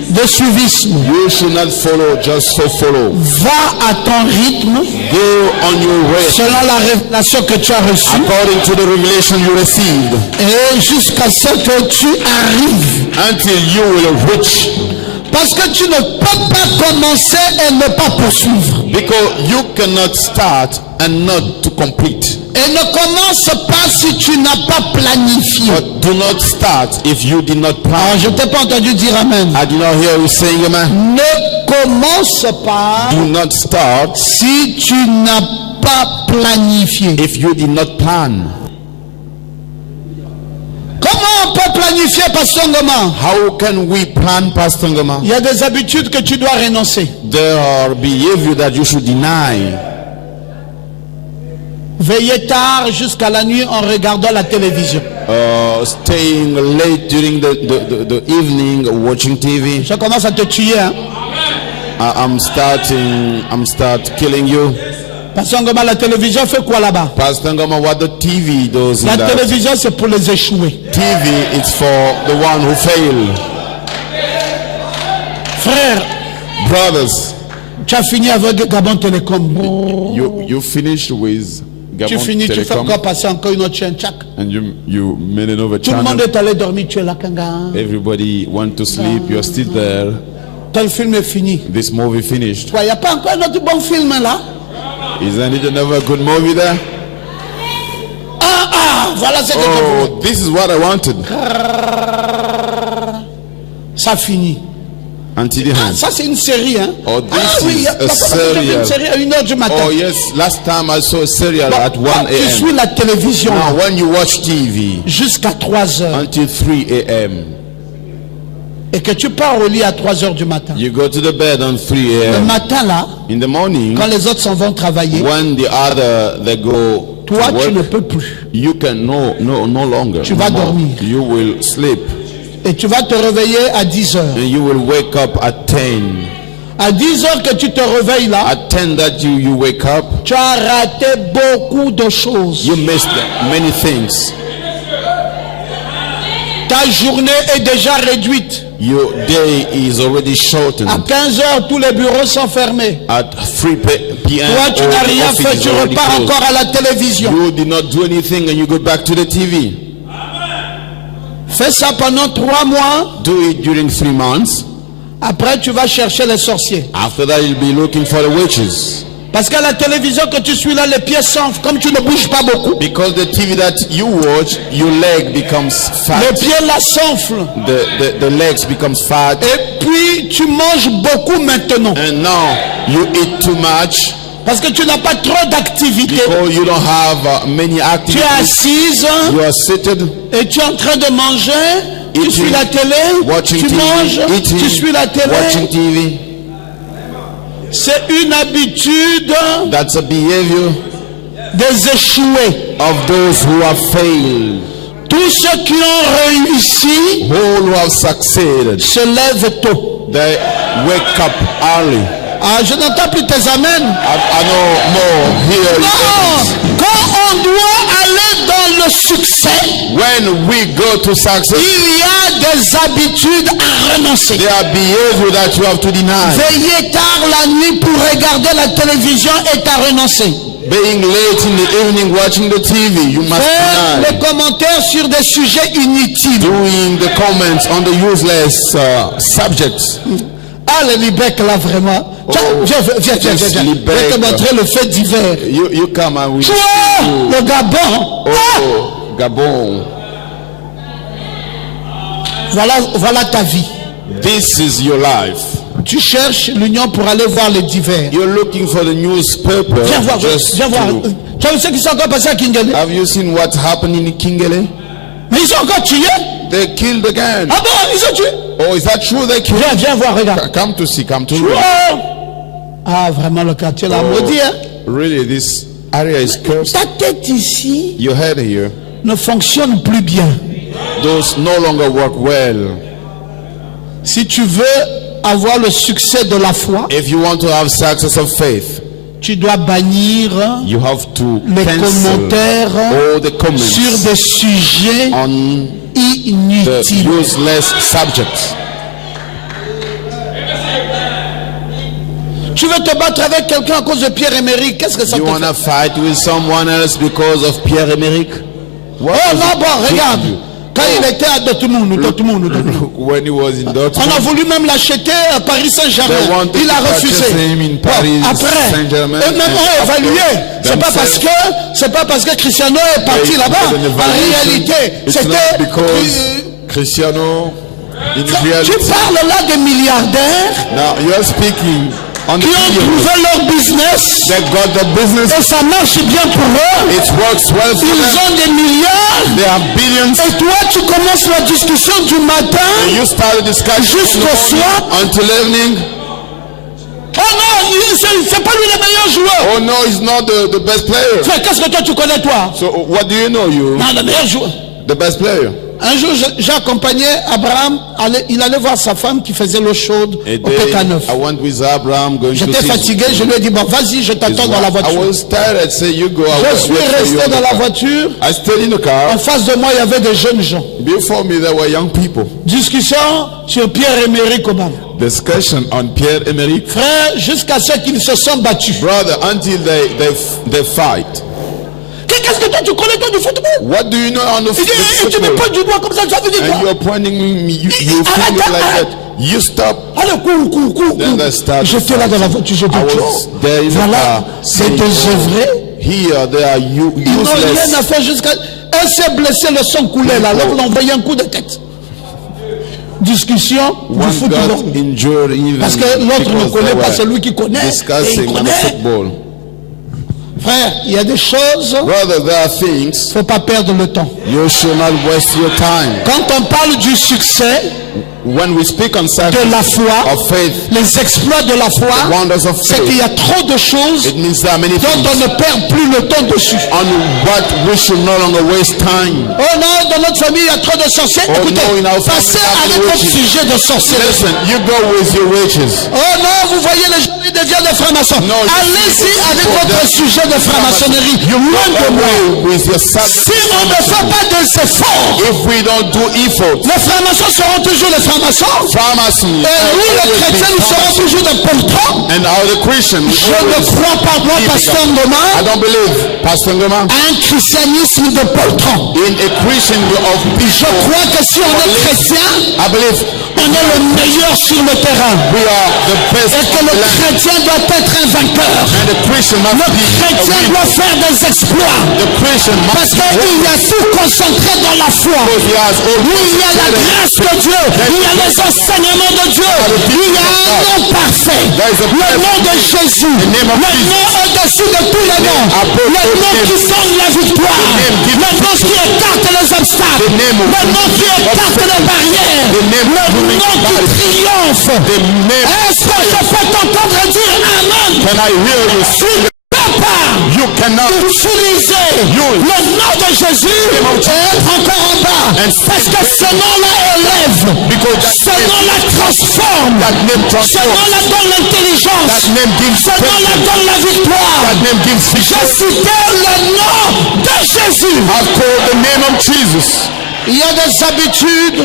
de suivisme. You should not follow just for follow. Va à ton rythme. Go on your way. Selon la révélation que tu as reçue. According to the revelation you received. Et jusqu'à ce que tu arrives. Until you will reach. Parce que tu ne peux pas commencer et ne pas poursuivre. Because you cannot start and not to complete. Et ne commence pas si tu n'as pas planifié. But do not start if you did not plan. Alors, je t'ai pas entendu dire amen. I did not hear you saying amen. Ne commence pas. Do not start si tu n'as pas planifié. If you did not plan. Comment on peut planifier, Pasteur Ngoma? How can we plan, Pasteur Ngoma? Il y a des habitudes que tu dois renoncer. There are behaviors that you should deny. Veiller tard jusqu'à la nuit en regardant la télévision. Staying late during the evening watching TV. Ça commence à te tuer, hein? I'm start killing you. Pasteur Ngoma, la télévision fait quoi là-bas? Pasteur Ngoma, what the TV does. La télévision c'est pour les échoués. TV it's for the one who fail. Frère, brothers, tu as fini avec Gabon Télécom. You finished with Tu finis, tu fais encore passer encore une autre chaîne. And you made another Tout le channel. monde est allé dormir, tu es là, Kanga. Everybody went to sleep, you're still there. Tel film est fini. This movie finished. Il n'y a pas encore un autre bon film là? Isn't it another good movie there? Voilà ce que Oh, this is what I wanted. Ça finit. Until the end. Ça c'est une série, hein? Oh, this oui, is a une serial. série à 1h du matin. Oh yes, last time I saw a serial at 1 Tu suis a.m. la télévision Now when you watch TV jusqu'à 3h until 3 a.m. et que tu pars au lit à 3h du matin. You go to the bed on 3 Le a.m. matin là, In the morning, quand les autres s'en vont travailler, when the other they go to toi tu ne work, peux plus. you can no longer. Tu vas dormir. You will sleep Et tu vas te réveiller à 10h. and you will wake up at 10. À 10h que tu te réveilles là, At 10 that you wake up, tu as raté beaucoup de choses. you missed many things. Ta journée est déjà réduite. Your day is already shortened. À 15h, tous les bureaux sont fermés. At 3 p.m. Toi, tu n'as all rien offices fait, tu are already repars closed. encore à la télévision. You did not do anything and you go back to the TV. Fais ça pendant 3 mois. Do it during 3 months. Après, tu vas chercher les sorciers. After that, you'll be looking for the witches. Parce qu'à la télévision que tu suis là, les pieds s'enflent. Comme tu ne bouges pas beaucoup, Because the TV that you watch, your leg becomes fat. les pieds là s'enflent. The legs becomes fat. Et puis, tu manges beaucoup maintenant. And now you eat too much Parce que tu n'as pas trop d'activité. because you don't have many Tu es activities. assise You are seated, et tu es en train de manger. Tu Eating, suis la télé. watching Tu TV, manges. eating, Tu suis la watching télé. TV. C'est une habitude That's a behavior des échoués. of those who have failed. Tous ceux qui ont réussi All who have succeeded, se lèvent tôt. they wake up early. Ah, je n'entends plus tes amens. I know more here. Non, quand on doit aller dans le succès, When we go to success, il y a des habitudes à renoncer. there are behavior that you have to deny. Veiller tard la nuit pour regarder la télévision est à renoncer. Being late in the evening watching the TV, you must Faire deny. des commentaires sur des sujets inutiles. Doing the comments on the useless subjects. Ah, le Libec là vraiment. Tiens, viens. Yes, Je vais Libec. te montrer le fait divers. You come and we. Toi, le Gabon. Ah, Oh, Gabon. voilà ta vie. This is your life. Tu cherches l'union pour aller voir les divers. You're looking for the newspaper. Viens voir, just viens voir. to- Tu as vu ce qui s'est encore passé à Kingale? Have you seen what's happening in Kingele? Mais ils sont encore tués. They killed again. Ah bon, ils sont tués. Oh, is that true? They killed. Viens voir, regarde. Come to see. Come to read. Oh. Ah, vraiment, le quartier là, maudit, hein? Really, this area is cursed. Ta tête ici Your head here, ne fonctionne plus bien. those no longer work well. Si tu veux avoir le succès de la foi, If you want to have success of faith, tu dois bannir you have to les cancel commentaires all the sur comments des sujets on the inutiles. useless subjects. Tu veux te battre avec quelqu'un à cause de Pierre-Emerick, qu'est-ce que ça You te want fait? to fight with someone else because of Pierre-Emerick? What Oh does non, it bon, do regarde. to you? Quand il était à Dortmund. When he was in On a Dortmund, voulu même l'acheter à Paris Saint-Germain. They wanted Il a to purchase refusé. him in Bon, Paris après, Saint-Germain. eux-mêmes ont And évalué. after C'est pas parce que Cristiano est parti they là-bas. did an En evaluation. réalité, It's not c'était. because Cristiano, in Tu reality, parles là des milliardaires now you are speaking on the qui ont video. trouvé leur business They got the business. et ça marche bien pour eux. It works well for Ils them. ont des milliards. They have billions. Et toi, tu commences la discussion du matin. You start a discussion Jusqu'au soir. until evening. Oh non, c'est pas lui le meilleur joueur. Oh no, he's not the best player. Frère, qu'est-ce que toi tu connais toi? So what do you know, you? Non, le meilleur joueur. The best player. Un jour, j'ai accompagné Abraham. Il allait voir sa femme qui faisait l'eau chaude A au day, PK9. I went with Abraham going to J'étais see fatigué. Je lui ai dit, bon, vas-y, je his t'attends dans la wife. I voiture. was tired. Say you go. I Je will suis wait for you resté in dans the la car. voiture. I stayed in the car. En face de moi, il y avait des jeunes gens. Before me, there were young people. Discussion sur Pierre-Emerick Aubameyang. Discussion on Pierre-Emerick. Frère, jusqu'à ce qu'ils se sont battus. Brother, until they fight. qu'est-ce que toi tu connais toi du football? What do you know on the football? Et tu me pointes du doigt comme ça, ça veut dire quoi? And you're pointing me, you feel like that. You stop. Allez, cours. J'étais là dans la voiture, j'ai dit, voilà, c'est désœuvré. Here, they are useless. Ils n'ont rien à faire jusqu'à... Elle s'est blessée, le sang coulait là, alors on l'a envoyé un coup de tête. Discussion du football. Parce que l'autre ne connaît pas, c'est lui qui connaît. Et il connaît. Frère, il y a des choses. Brother, there are things. Faut pas perdre le temps. You should not waste your time. Quand on parle du succès, when we speak on de la foi, of faith, les exploits de la foi, c'est qu'il y a trop de choses dont on ne perd plus le temps dessus. On what we should no longer waste time. Oh non, dans notre famille il y a trop de sorciers. Écoutez, passez avec votre sujet de sorciers. Listen, you go with your riches. Oh non, vous voyez les gens deviennent des francs-maçons. Allez-y avec votre sujet de franc-maçonnerie. Loin de moi. Si on ne fait pas des efforts, les francs-maçons seront toujours les francs-maçons. Et nous les chrétiens nous serons toujours des portants. Je ne crois pas, moi, Pasteur Ngoma, un christianisme de portants. Je crois que si on est chrétien, on est le meilleur sur le terrain. Et que le chrétien doit être un vainqueur. Le chrétien doit faire des exploits. Parce qu'il y a tout concentré dans la foi. Il y a la grâce de Dieu. Il y a les enseignements de Dieu. Il y a un nom parfait. Le nom de Jésus. Le nom au-dessus de tous les noms. Le nom qui sonne la victoire. Le nom qui écarte les obstacles. Le nom qui écarte les barrières. Le nom qui triomphe. Est-ce que je peux t'entendre dire Amen? You cannot utiliser le nom de Jésus et être encore en bas. Parce que ce nom-là élève. Ce nom-là transforme. Ce nom-là donne l'intelligence. Ce nom-là donne la victoire. J'ai cité le nom de Jésus. Il y a des habitudes.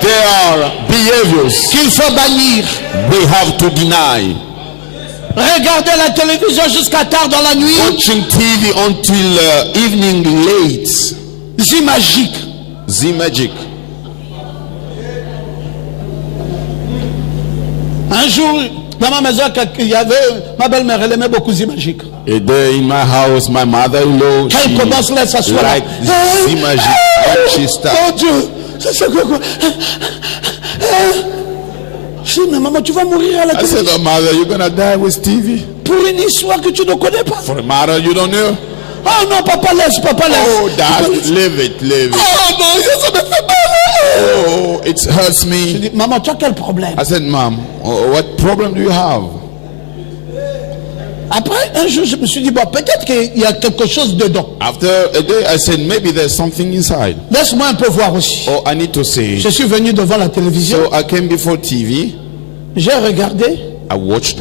There are behaviors qu'il faut bannir. We have to deny. Regarder la télévision jusqu'à tard dans la nuit. Watching TV until evening late. Zimagique. Un jour, dans ma maison, il y avait ma belle-mère, elle aimait beaucoup Zimagique. A day in my house, my mother-in-law, quand elle commence là, s'asseoir là. Zimagique. Oh Dieu, c'est quoi? Je dis, mais maman, tu vas mourir à la télévision. I said, oh, mother, you're gonna die with TV. Pour une histoire que tu ne connais pas. For a matter you don't know. Oh non, papa laisse. Oh, Dad, live it. Oh non, ça me fait mal. Oh, it hurts me. Je dis, maman, tu as quel problème? I said, Mom, what problem do you have? Après, un jour, je me suis dit, bon, peut-être qu'il y a quelque chose dedans. After a day, I said, maybe there's something inside. Laisse-moi un peu voir aussi. Oh, I need to see. Je suis venu devant la télévision. So I came before TV. J'ai regardé. I watched.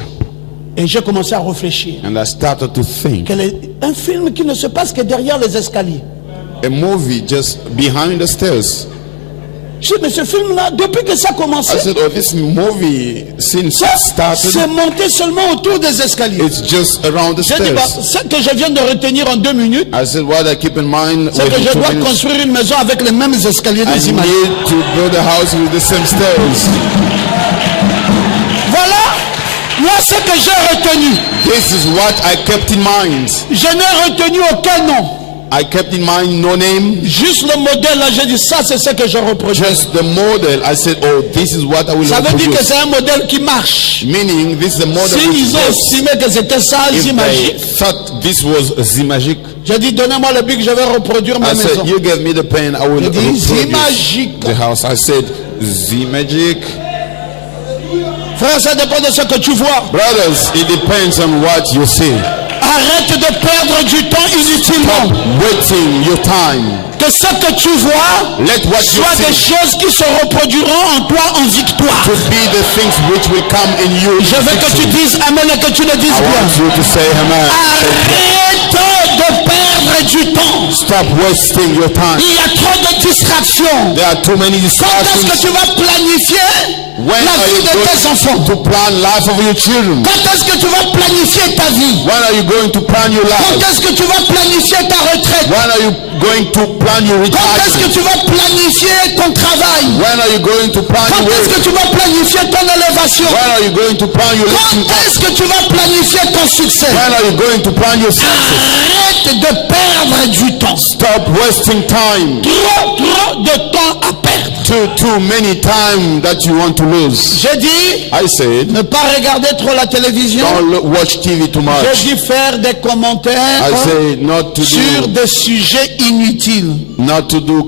Et j'ai commencé à réfléchir. And I started to think. Un film qui ne se passe que derrière les escaliers. A movie just behind the stairs. Je dis, mais ce film-là, depuis que ça a commencé, I said, oh, this movie, since it started, c'est monté seulement autour des escaliers. It's just around the stairs. J'ai dit, ce que je viens de retenir en 2 minutes, I said, what I keep in mind, c'est que je dois construire une maison avec les mêmes escaliers des images. I need to build a house with the same stairs. Voilà, moi ce que j'ai retenu. This is what I kept in mind. Je n'ai retenu aucun nom. I kept in mind no name. Juste le modèle là, j'ai dit ça c'est ce que je reproduis. Just the model. I said, oh, this is what I will reproduce. Ça veut dire que c'est un modèle qui marche. Meaning, this is a model. Si ils ont estimé que c'était ça, Zimagique. Thought this was Zimagique. J'ai dit, donnez-moi le bic, je vais reproduire ma maison. I said, you give me the pen, I will reproduce Zimagique. The house. I said, Zimagique. Frère, ça dépend de ce que tu vois. Brothers, it depends on what you see. Arrête de perdre du temps inutilement. Stop wasting your time. Que ce que tu vois soit des choses qui se reproduiront en toi en victoire. To be the things which will come in you. Je veux que tu dises Amen et que tu le dises bien. I want you to say Amen. Arrête de perdre perdre du temps. Stop wasting your time. Il y a trop de distractions. There are too many Quand est-ce que distractions. tu vas planifier la vie de tes enfants? To plan life of your children? Quand est-ce que tu vas planifier ta vie? When are you going to plan your Quand life? est-ce que tu vas planifier ta retraite? When are you going to plan your Quand est-ce que retirement? tu vas planifier ton travail? When are you going to plan Quand your est-ce work? que tu vas planifier ton élévation? When are you going to plan your Quand lifting up? est-ce que tu vas planifier ton succès? When are you going to plan your success? Arrête de perdre du temps. Stop wasting time. Trop de temps à perdre. Too many time that you want to lose. J'ai dit, I said, ne pas regarder trop la télévision. don't watch TV too much. J'ai dit faire des commentaires I say not to sur do des sujets inutiles.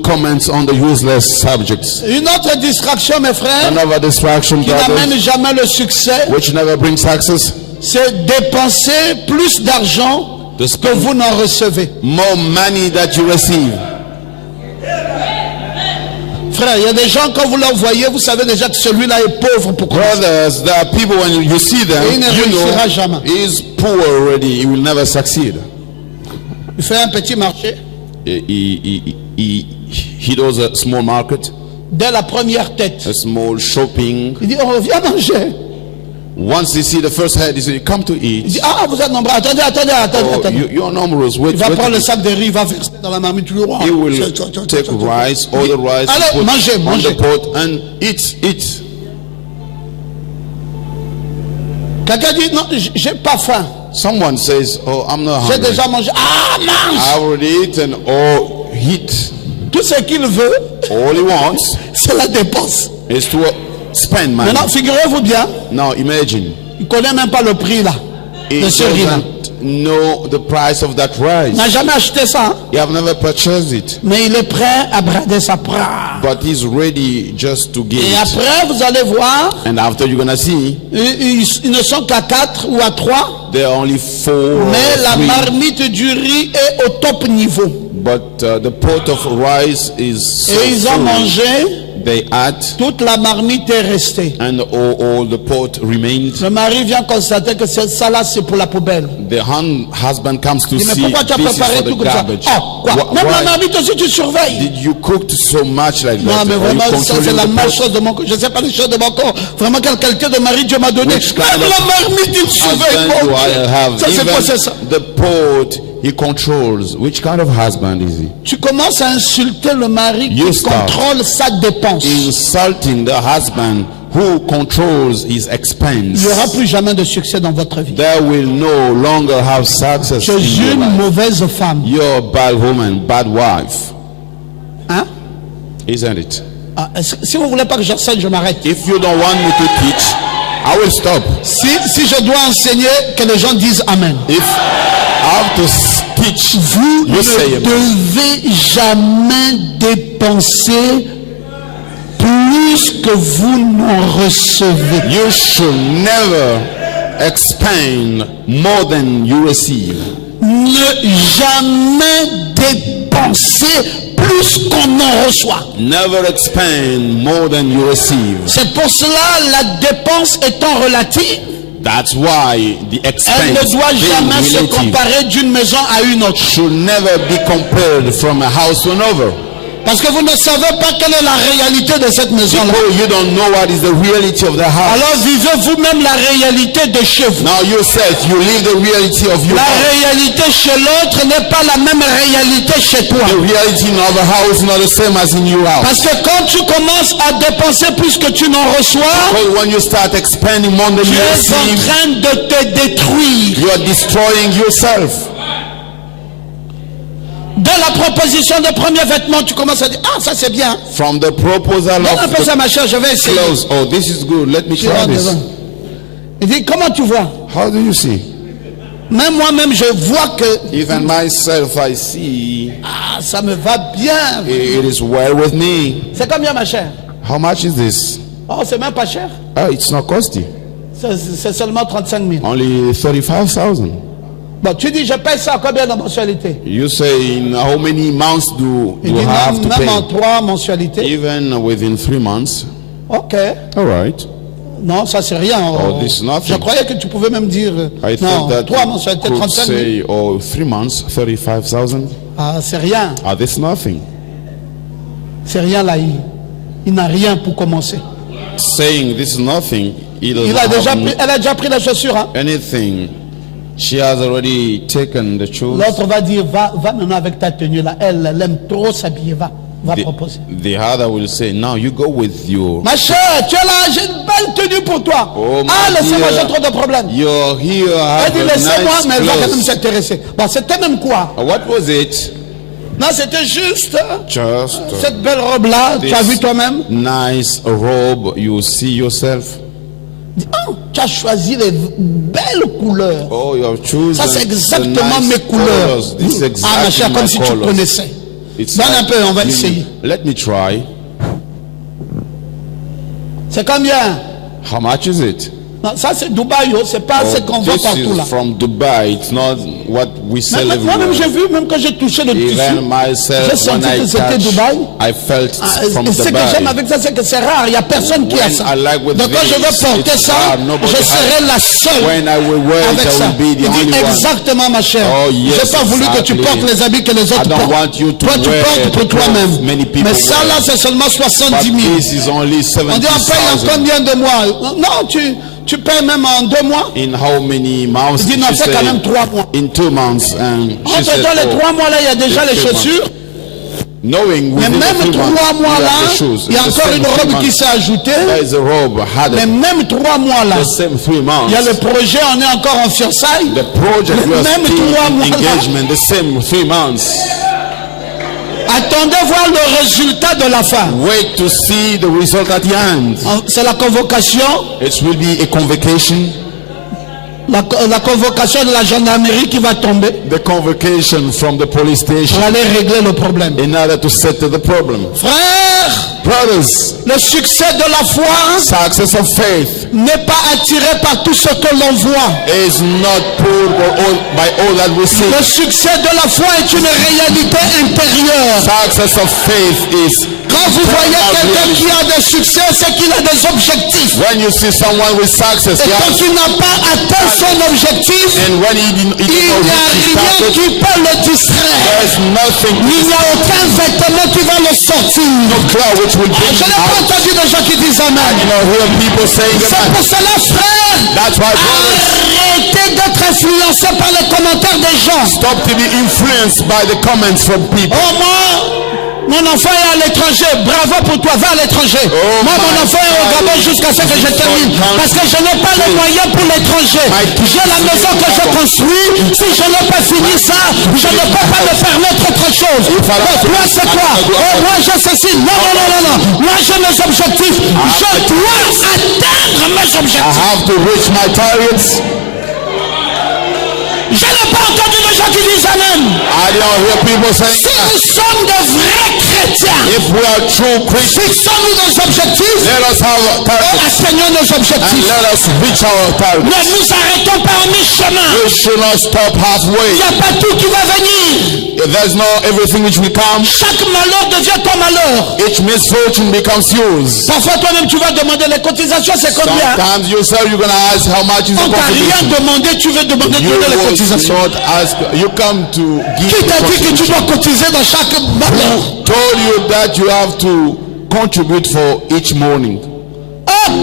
comments on the useless subjects. Une autre distraction, mes frères, Another distraction, qui brothers, n'amène jamais le succès, which never brings success. c'est dépenser plus d'argent que vous n'en recevez. More money that you receive. Frère, il y a des gens, quand vous leur voyez, vous savez déjà que celui-là est pauvre. Pourquoi? Brothers, there are people when you see them, Et il ne you réussira know, jamais. he's poor already. He will never succeed. Il fait un petit marché. He does a small market, Dès la première tête, a small shopping. il dit, on vient manger. Once they see the first head, he says, come to Il dit, eat. ah, vous êtes nombreux. Attendez. Oh, you're numerous. Wait, Il va wait. prendre le sac de riz, il va verser dans la marmite. He will take rice, all the rice, Allez, put mangez. on the pot and eat. Quelqu'un dit, non, j'ai pas faim. Someone says, oh, I'm not J'ai hungry. déjà mangé. Ah, mange. I already eaten. Oh, eat. Tout ce qu'il veut, All he wants c'est la dépense. is to spend money. Maintenant, figurez-vous bien, Now imagine, il ne connaît même pas le prix là, he de ce riz-là. doesn't know the price of that Il rice. n'a jamais acheté ça, hein. You have never purchased it, Mais il est prêt à brader sa part. but he's ready just to give Et it. après, vous allez voir, And after you're gonna see, ils ne sont qu'à 4 ou à 3, there are only 4 or mais la 3, marmite du riz est au top niveau. but the pot of rice is so Et ils ont full. mangé, They ate, toute la marmite est restée. and all the pot remained. Le mari vient constater que ça là, c'est pour la poubelle. The husband comes to Il dit, mais see pourquoi tu as this is préparé for tout the comme ça? garbage. Oh, quoi? Wh- Même la why marmite aussi, tu surveilles. did you cook so much like Non, that? mais Are you vraiment, ça, controlling c'est la the même pot? chose de mon corps. Je ne sais pas les choses de mon corps. Vraiment, quelle qualité de mari Dieu m'a donné. Which Même kind of la marmite, il surveille. husband do Mon I Dieu. have? Ça, c'est quoi, c'est Even ça? the pot he controls. Which kind of husband is he? Tu commences à insulter le mari You qui start contrôle sa dépense. Insulting the husband who controls his Il expense. n'y aura plus jamais de succès dans votre vie. There will no longer have success Tu in es your une life. mauvaise femme. You're a bad woman, bad wife, Hein? isn't it? Ah, si vous ne voulez pas que j'enseigne, je m'arrête. If you don't want me to teach, I will stop. Si je dois enseigner, que les gens disent Amen. If I have to teach, Vous you say ne amen. devez jamais dépenser plus que vous n'en recevez. You should never expend more than you receive. Ne jamais dépenser plus qu'on en reçoit. Never expend more than you receive. C'est pour cela la dépense étant relative, That's why the elle expense ne doit being jamais se relative comparer d'une maison à une autre. should never be compared from a house to another. Parce que vous ne savez pas quelle est la réalité de cette maison-là. Oh, you don't know what is the reality of the house. Alors vivez vous-même la réalité de chez vous. Now yourself, you live the reality of your La house. réalité chez l'autre n'est pas la même réalité chez toi. The reality in other house is not the same as in your house. Parce que quand tu commences à dépenser plus que tu n'en reçois, Because when you start expending more than tu you es en receive, train de te détruire. you are destroying yourself. Dès la proposition de premier vêtement, tu commences à dire, ah, ça c'est bien. From the proposal Donne un of peu ça, the ma chère, je vais essayer. clothes, oh, this is good, let me Tu try rentres this. devant. Il dit, comment tu vois? How do you see? Même moi-même, je vois que Even myself, I see ah, ça me va bien. it is well with me. C'est combien, ma chère? How much is this? Oh, c'est même pas cher. Oh, it's not costly. C'est seulement 35 000. Only 35,000. Bon, tu dis, je paye ça à combien de mensualité? You say, in how many months do Il you dit, have même, to même en pay? 3 mensualités. Even within 3 months. Ok. All right. Non, ça c'est rien. Oh, this is nothing. Je croyais que tu pouvais même dire non, 3 mensualités, 35 000. Say, oh, 3 months, 35,000. Ah, c'est rien. Ah, this is nothing. C'est rien là. Il n'a rien pour commencer. Saying this is nothing. Elle a déjà pris la chaussure. Hein? Anything. She has already taken the shoes. L'autre va dire va maintenant avec ta tenue là. Elle aime trop s'habiller. Va proposer. The other will say, now you go with your. Ma chère, tu es là, j'ai une belle tenue pour toi. Oh, laissez-moi, j'ai trop de problèmes. You're here. Elle dit laissez-moi, mais elle va quand même s'intéresser. Bon, c'était même quoi? What was it? Non, c'était juste cette belle robe là. Tu as vu toi-même? Nice robe. You see yourself. Oh, tu as choisi les belles couleurs. Oh, you have chosen. Ça c'est exactement mes couleurs. Ah ma chère, comme si tu connaissais. Donne un peu, on va essayer. Let me try. C'est combien? How much is it? Non, ça c'est Dubaï, c'est pas ce qu'on voit partout là. From Dubai, it's not what we sell everywhere. Moi-même j'ai vu, même quand j'ai touché le tissu, j'ai senti que c'était Dubaï. I felt from Dubai. Ce que j'aime avec ça, c'est que c'est rare, il n'y a personne qui a ça. Donc quand je vais porter ça, je serai la seule avec ça. Il dit exactement ma chère, j'ai pas voulu que tu portes les habits que les autres portent. Toi tu portes pour toi-même. Mais ça là c'est seulement 70 000. On dit on paye en combien de mois? Non, tu payes même en 2 mois. In how many months? Il dit non, c'est quand même 3 mois. In 2 months. Entre temps, les 3 mois là, il y a déjà les chaussures. Knowing mais même 3 mois là, il y a encore une robe qui s'est ajoutée. Mais même 3 mois là, il y a le projet, on est encore en fiançailles. Même 3 mois là. The same 3 months. Attendez voir le résultat de la fin. Wait to see the result at the end. C'est la convocation. It will be a convocation. La convocation de la gendarmerie qui va tomber. The convocation from the police station. Pour aller régler le problème. In order to settle the problem. Frères, brothers, le succès de la foi, success of faith, n'est pas attiré par tout ce que l'on voit. Is not pulled by all that we see. Le succès de la foi est une réalité intérieure. Success of faith is. Quand vous voyez quelqu'un qui a des succès, c'est qu'il a des objectifs. When you see someone with success, et quand il n'a pas atteint son objectif, and when he il n'y a rien qui peut le distraire. Il n'y a aucun vêtement qui va le sortir. Je n'ai pas entendu de gens qui disent amen. C'est pour cela, frère, arrêtez d'être influencé par les commentaires des gens. Stop to be influenced by the comments from people. Mon enfant est à l'étranger, bravo pour toi, va à l'étranger. Moi, mon enfant est au Gabon jusqu'à ce que je termine. Parce que je n'ai pas les moyens pour l'étranger. J'ai la maison que je construis. Si je n'ai pas fini ça, je ne peux pas me permettre autre chose. Toi, c'est quoi? Moi, je ceci. Non. Moi, j'ai mes objectifs. Je dois atteindre mes objectifs. I have to reach my targets. Je n'ai pas entendu de gens qui disent amen. I don't hear people saying si nous sommes de vrais chrétiens, if we are true Christians, fixons-nous nos objectifs, let us have targets, atteignons nos objectifs. And let us reach our targets. Ne nous arrêtons pas en mi-chemin. We should not stop halfway. Il n'y a pas tout qui va venir. There's not everything which will come. Chaque malheur devient ton malheur. Each misfortune becomes yours. Parfois toi-même tu vas demander les cotisations, c'est combien? Sometimes yourself you're going to ask how much is the contribution. On t'a rien demandé, tu veux demander les cotisations. Not ask, you come to give. Qui t'a dit que tu dois cotiser dans chaque malheur? Told you that you have to contribute for each morning.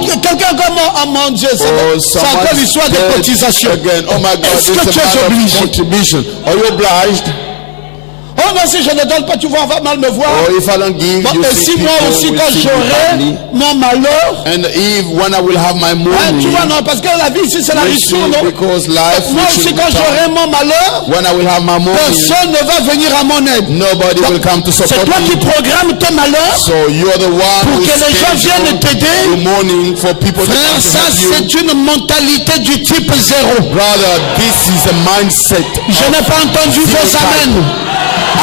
Quelqu'un comme oh mon Dieu, c'est encore l'histoire des cotisations. Again, oh my God, est-ce que tu es obligé? Contribution. Are you obliged? Oh non, si je ne donne pas, tu vas mal me voir. Oh, if I don't give, bon, et si moi aussi quand j'aurai mon malheur, and if when I will have my money, tu vois non, parce que la vie ici c'est la richesse, non? Moi aussi quand j'aurai mon malheur, when I will have my money, personne ne va venir à mon aide. Nobody will come to support me. C'est toi qui programmes tes malheurs. So you are the one pour que les gens viennent t'aider. Frère, ça c'est une mentalité du type 0. Brother, this is a mindset. Je n'ai pas entendu vos amens.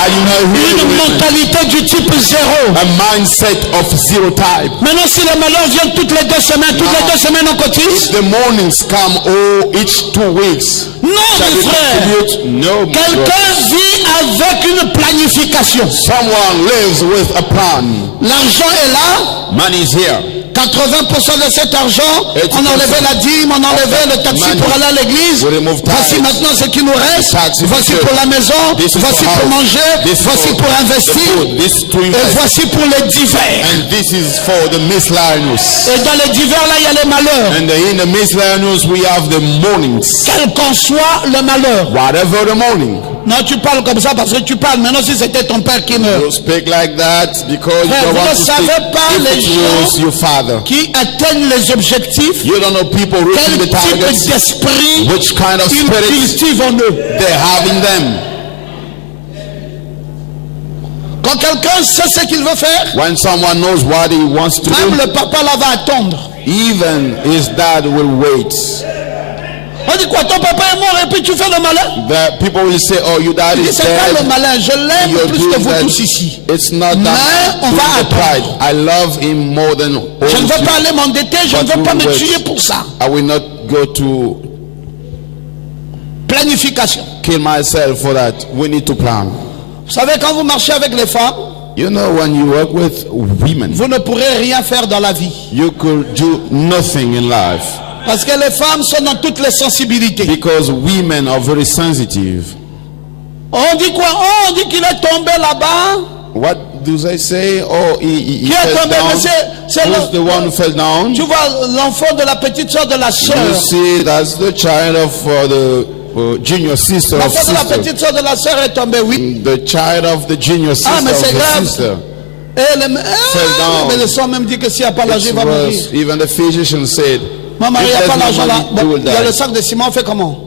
Une mentalité du type 0. A mindset of 0 type. Maintenant si les malheurs viennent toutes les 2 semaines, toutes les 2 semaines on cotise. The mornings come each 2 weeks. Non mes frères. No, quelqu'un vit avec une planification. Someone lives with a plan. L'argent est là. Money is here. 80% de cet argent, on enlevait la dîme, on enlevait le taxi pour aller à l'église. Voici maintenant ce qui nous reste. Voici pour la maison, voici pour manger, voici pour investir, et voici pour les divers. And this is for the miscellaneous. Et dans les divers là, il y a les malheurs. And in the miscellaneous we have the mournings. Quel qu'en soit le malheur. Whatever the mourning. Non, tu parles comme ça parce que tu parles. Maintenant, si c'était ton père qui meurt. You speak like that because frère, you want to speak. Vous ne savez pas les gens your father. Qui atteignent les objectifs. You don't know people reaching the targets. Quel type d'esprit which kind of spirit ils cultivent en eux. They have in them. Quand quelqu'un sait ce qu'il veut faire, when someone knows what he wants to même do, le papa là va attendre. Even his dad will wait. On dit quoi, ton papa est mort et puis tu fais le malin? The people will say, oh, your dad is dead. C'est pas le malin, je l'aime plus que vous tous ici. It's not mais that on va pride. attendre. I love him more than all. Je ne veux pas aller m'endetter, je ne veux pas me tuer pour ça. I will not go to planification. Kill myself for that. We need to plan. Vous savez, quand vous marchez avec les femmes, you know, when you work with women, vous ne pourrez rien faire dans la vie. You could do nothing in life. Parce que les femmes sont dans toutes les sensibilités. Because women are very sensitive. On dit quoi? Oh, on dit qu'il est tombé là-bas. What do they say? Oh, he qui fell est tombé? down. C'est the one who fell down. Tu vois l'enfant de la petite soeur de la sœur. You see, that's the child of the junior sister of sister. L'enfant de la petite soeur de la sœur est tombé, oui. The child of the junior sister mais of c'est the grave. sister. Fell down. Mais le sang même dit que s'il n'y a pas l'argent, il va mourir. Even the physician said, maman, il n'y a pas l'argent là. Bon, il y a le sac de ciment, on fait comment?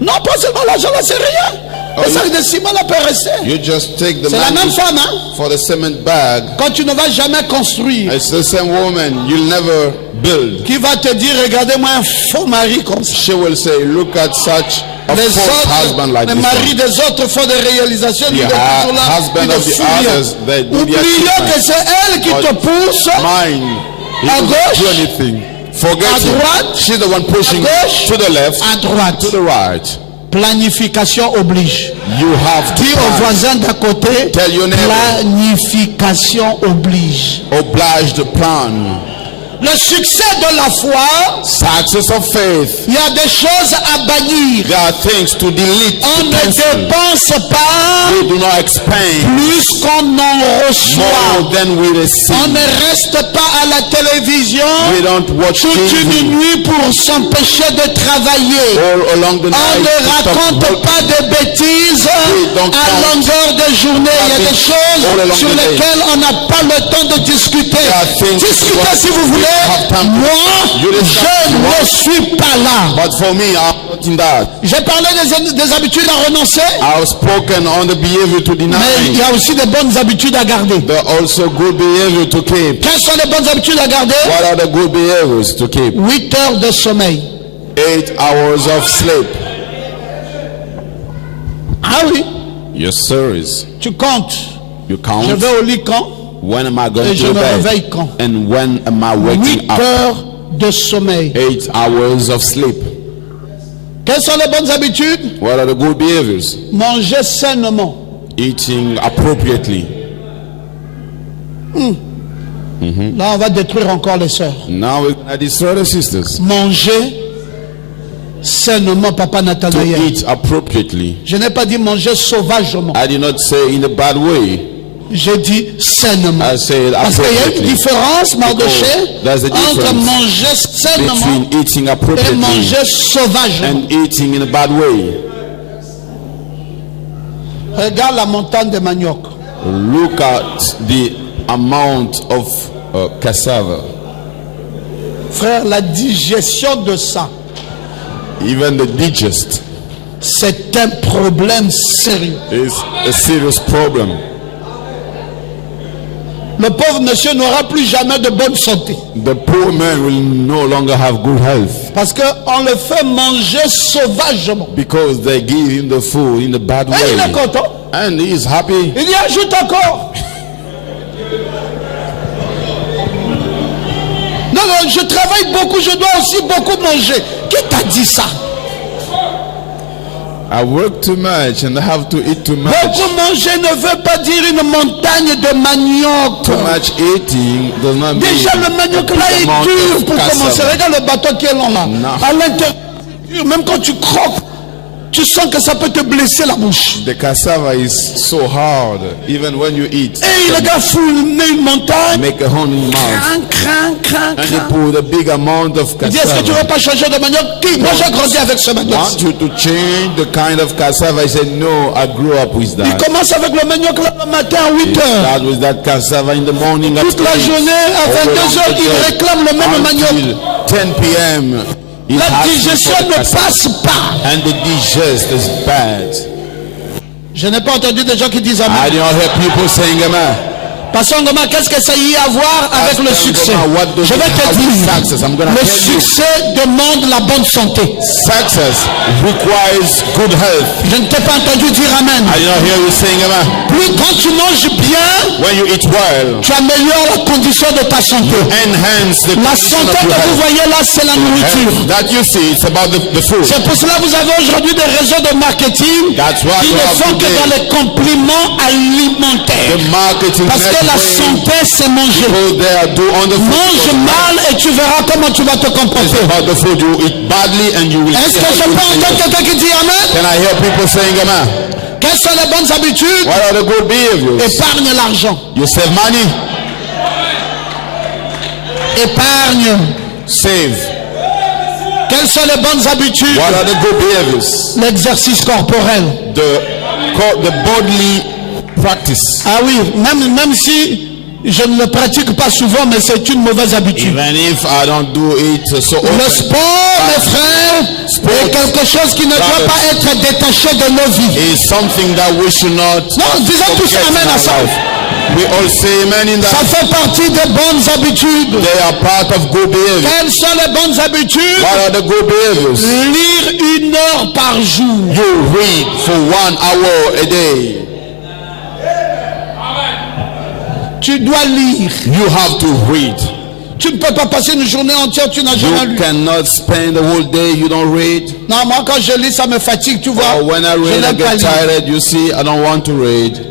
Non, pas seulement l'argent là, c'est rien. Le sac de ciment là peut rester. C'est la même femme, hein? For the cement bag. Quand tu ne vas jamais construire. It's the same woman. You'll never build. Qui va te dire, regardez-moi un faux mari comme ça. She will say, look at such a false husband like this. Les maris des autres font des réalisations. The husband of the others, they do the oublions que c'est elle qui te pousse. Mine. À gauche. Do anything. Forget à droite. She's the one pushing to the left. À droite. To the right. Planification oblige. You have to dis au voisin d'à côté. Tell your neighbor. Planification oblige. Oblige to plan. Le succès de la foi, success of faith, il y a des choses à bannir. There are things to delete. On ne dépense pas we do not expend plus qu'on en reçoit. More than we receive. On ne reste pas à la télévision we don't watch toute une nuit pour s'empêcher de travailler. All along the night, on ne raconte pas de bêtises à longueur de journée. Il y a des choses sur lesquelles on n'a pas le temps de discuter. Discutez si vous voulez. Moi, je ne suis pas là. But for me, I'm not in that. J'ai parlé des habitudes à renoncer. I've spoken on the behavior to deny. Mais il y a aussi des bonnes habitudes à garder. There are also good behavior to keep. Quelles sont les bonnes habitudes à garder? What are the good behaviors to keep? 8 heures de sommeil. 8 hours of sleep. Ah oui. Yes, sir. Tu comptes. You count. Je vais au lit quand? When am I going et je to me bed? réveille quand? And when am I waking 8 up? heures de sommeil. 8 hours of sleep. Quelles sont les bonnes habitudes? What are the good behaviors? Manger sainement. Eating appropriately. Là, on va détruire encore les sœurs. Now we're going to destroy the sisters. Manger sainement, Papa Nathanaël. To eat appropriately. Je n'ai pas dit manger sauvagement. I did not say in a bad way. J'ai dit sainement. I said parce qu'il y a une différence, Mardoché, entre manger sainement et manger sauvagement. And eating in a bad way. Regarde la montagne de manioc. Look at the amount of cassava. Frère, la digestion de ça. Even the digest. C'est un problème sérieux. It's a serious problem. Le pauvre monsieur n'aura plus jamais de bonne santé. The poor man will no longer have good health. Parce qu'on le fait manger sauvagement. Because they give him the food in the bad way. Et il est content. And he is happy. Il y ajoute encore. Non, non, je travaille beaucoup, je dois aussi beaucoup manger. Qui t'a dit ça? I work too much and I have to eat too much. Beaucoup manger ne veut pas dire une montagne de manioc. Too much eating does not mean. Déjà le manioc là est dur pour commencer. Regarde le bateau qui est long là. À l'intérieur, même quand tu croques, tu sens que ça peut te blesser la bouche. The cassava is so hard, even when you eat. Et le gars fout une montagne. Make a hole in mouth. And you put a big amount of cassava. Est-ce que tu veux pas changer de manioc? Moi j'ai grandi avec ce manioc. Want you to change the kind of cassava? I said no. I grew up with that. Il commence avec le manioc le matin à 8 heures. Start with that cassava in the morning. Toute la journée à 22 heures, il réclame le même manioc. 10 p.m. La digestion ne passe pas. And the digest is bad. Je n'ai pas entendu des gens qui disent amen. I don't hear people saying amen. Pasteur Ngoma, qu'est-ce que ça y a à voir avec le succès? Je vais te dire, le succès demande la bonne santé. Success requires good health. Je ne t'ai pas entendu dire amen. I don't hear you saying amen. Plus quand tu manges bien, when you eat well, tu améliores la condition de ta santé. Enhance the la santé que vous voyez là, c'est la nourriture. That you see, it's about the food. C'est pour cela que vous avez aujourd'hui des réseaux de marketing qui ne font que dans les compliments alimentaires. The marketing parce que la santé, c'est manger. Mange mal et tu verras comment tu vas te comporter. Est-ce que je peux entendre quelqu'un qui dit amen? Can I hear people saying amen? Quelles sont les bonnes habitudes? What are the good behaviors? Épargne l'argent. You save money. Épargne. Save. Quelles sont les bonnes habitudes? What are the good behaviors? L'exercice corporel. The bodily practice. Ah oui, même si je ne le pratique pas souvent, mais c'est une mauvaise habitude. Even if I don't do it so often. Le sport, mes frères, est quelque chose qui ne doit pas être détaché de nos vies. Is something that we should not. Non, disons tous amen à ça. We all say amen in that. Ça fait partie des bonnes habitudes. They are part of good behavior. Quelles sont les bonnes habitudes? What are the good behaviors? Lire 1 heure par jour. You read for 1 hour a day. Tu dois lire. You have to read. Tu ne peux pas passer une journée entière, tu n'as jamais lu. You cannot spend the whole day, you don't read. Non, moi quand je lis, ça me fatigue, tu vois. When I read, I get tired. You see, I don't want to read.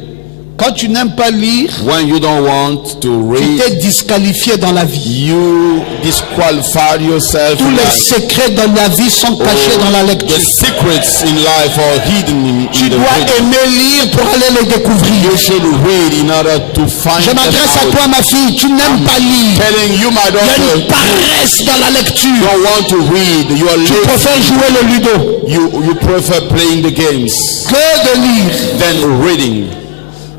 Quand tu n'aimes pas lire, when you don't want to read, tu t'es disqualifié dans la vie. You disqualify yourself. Tous les secrets de la vie sont cachés dans la lecture. The secrets in life are hidden in tu dois aimer lire pour aller les découvrir. You should read in order to find. Je m'adresse à toi, ma fille. Tu n'aimes pas lire. Telling you, my daughter, il y a une paresse dans la lecture. You don't want to read. You are tu préfères jouer le ludo. You prefer playing the games. Que de lire. Than reading.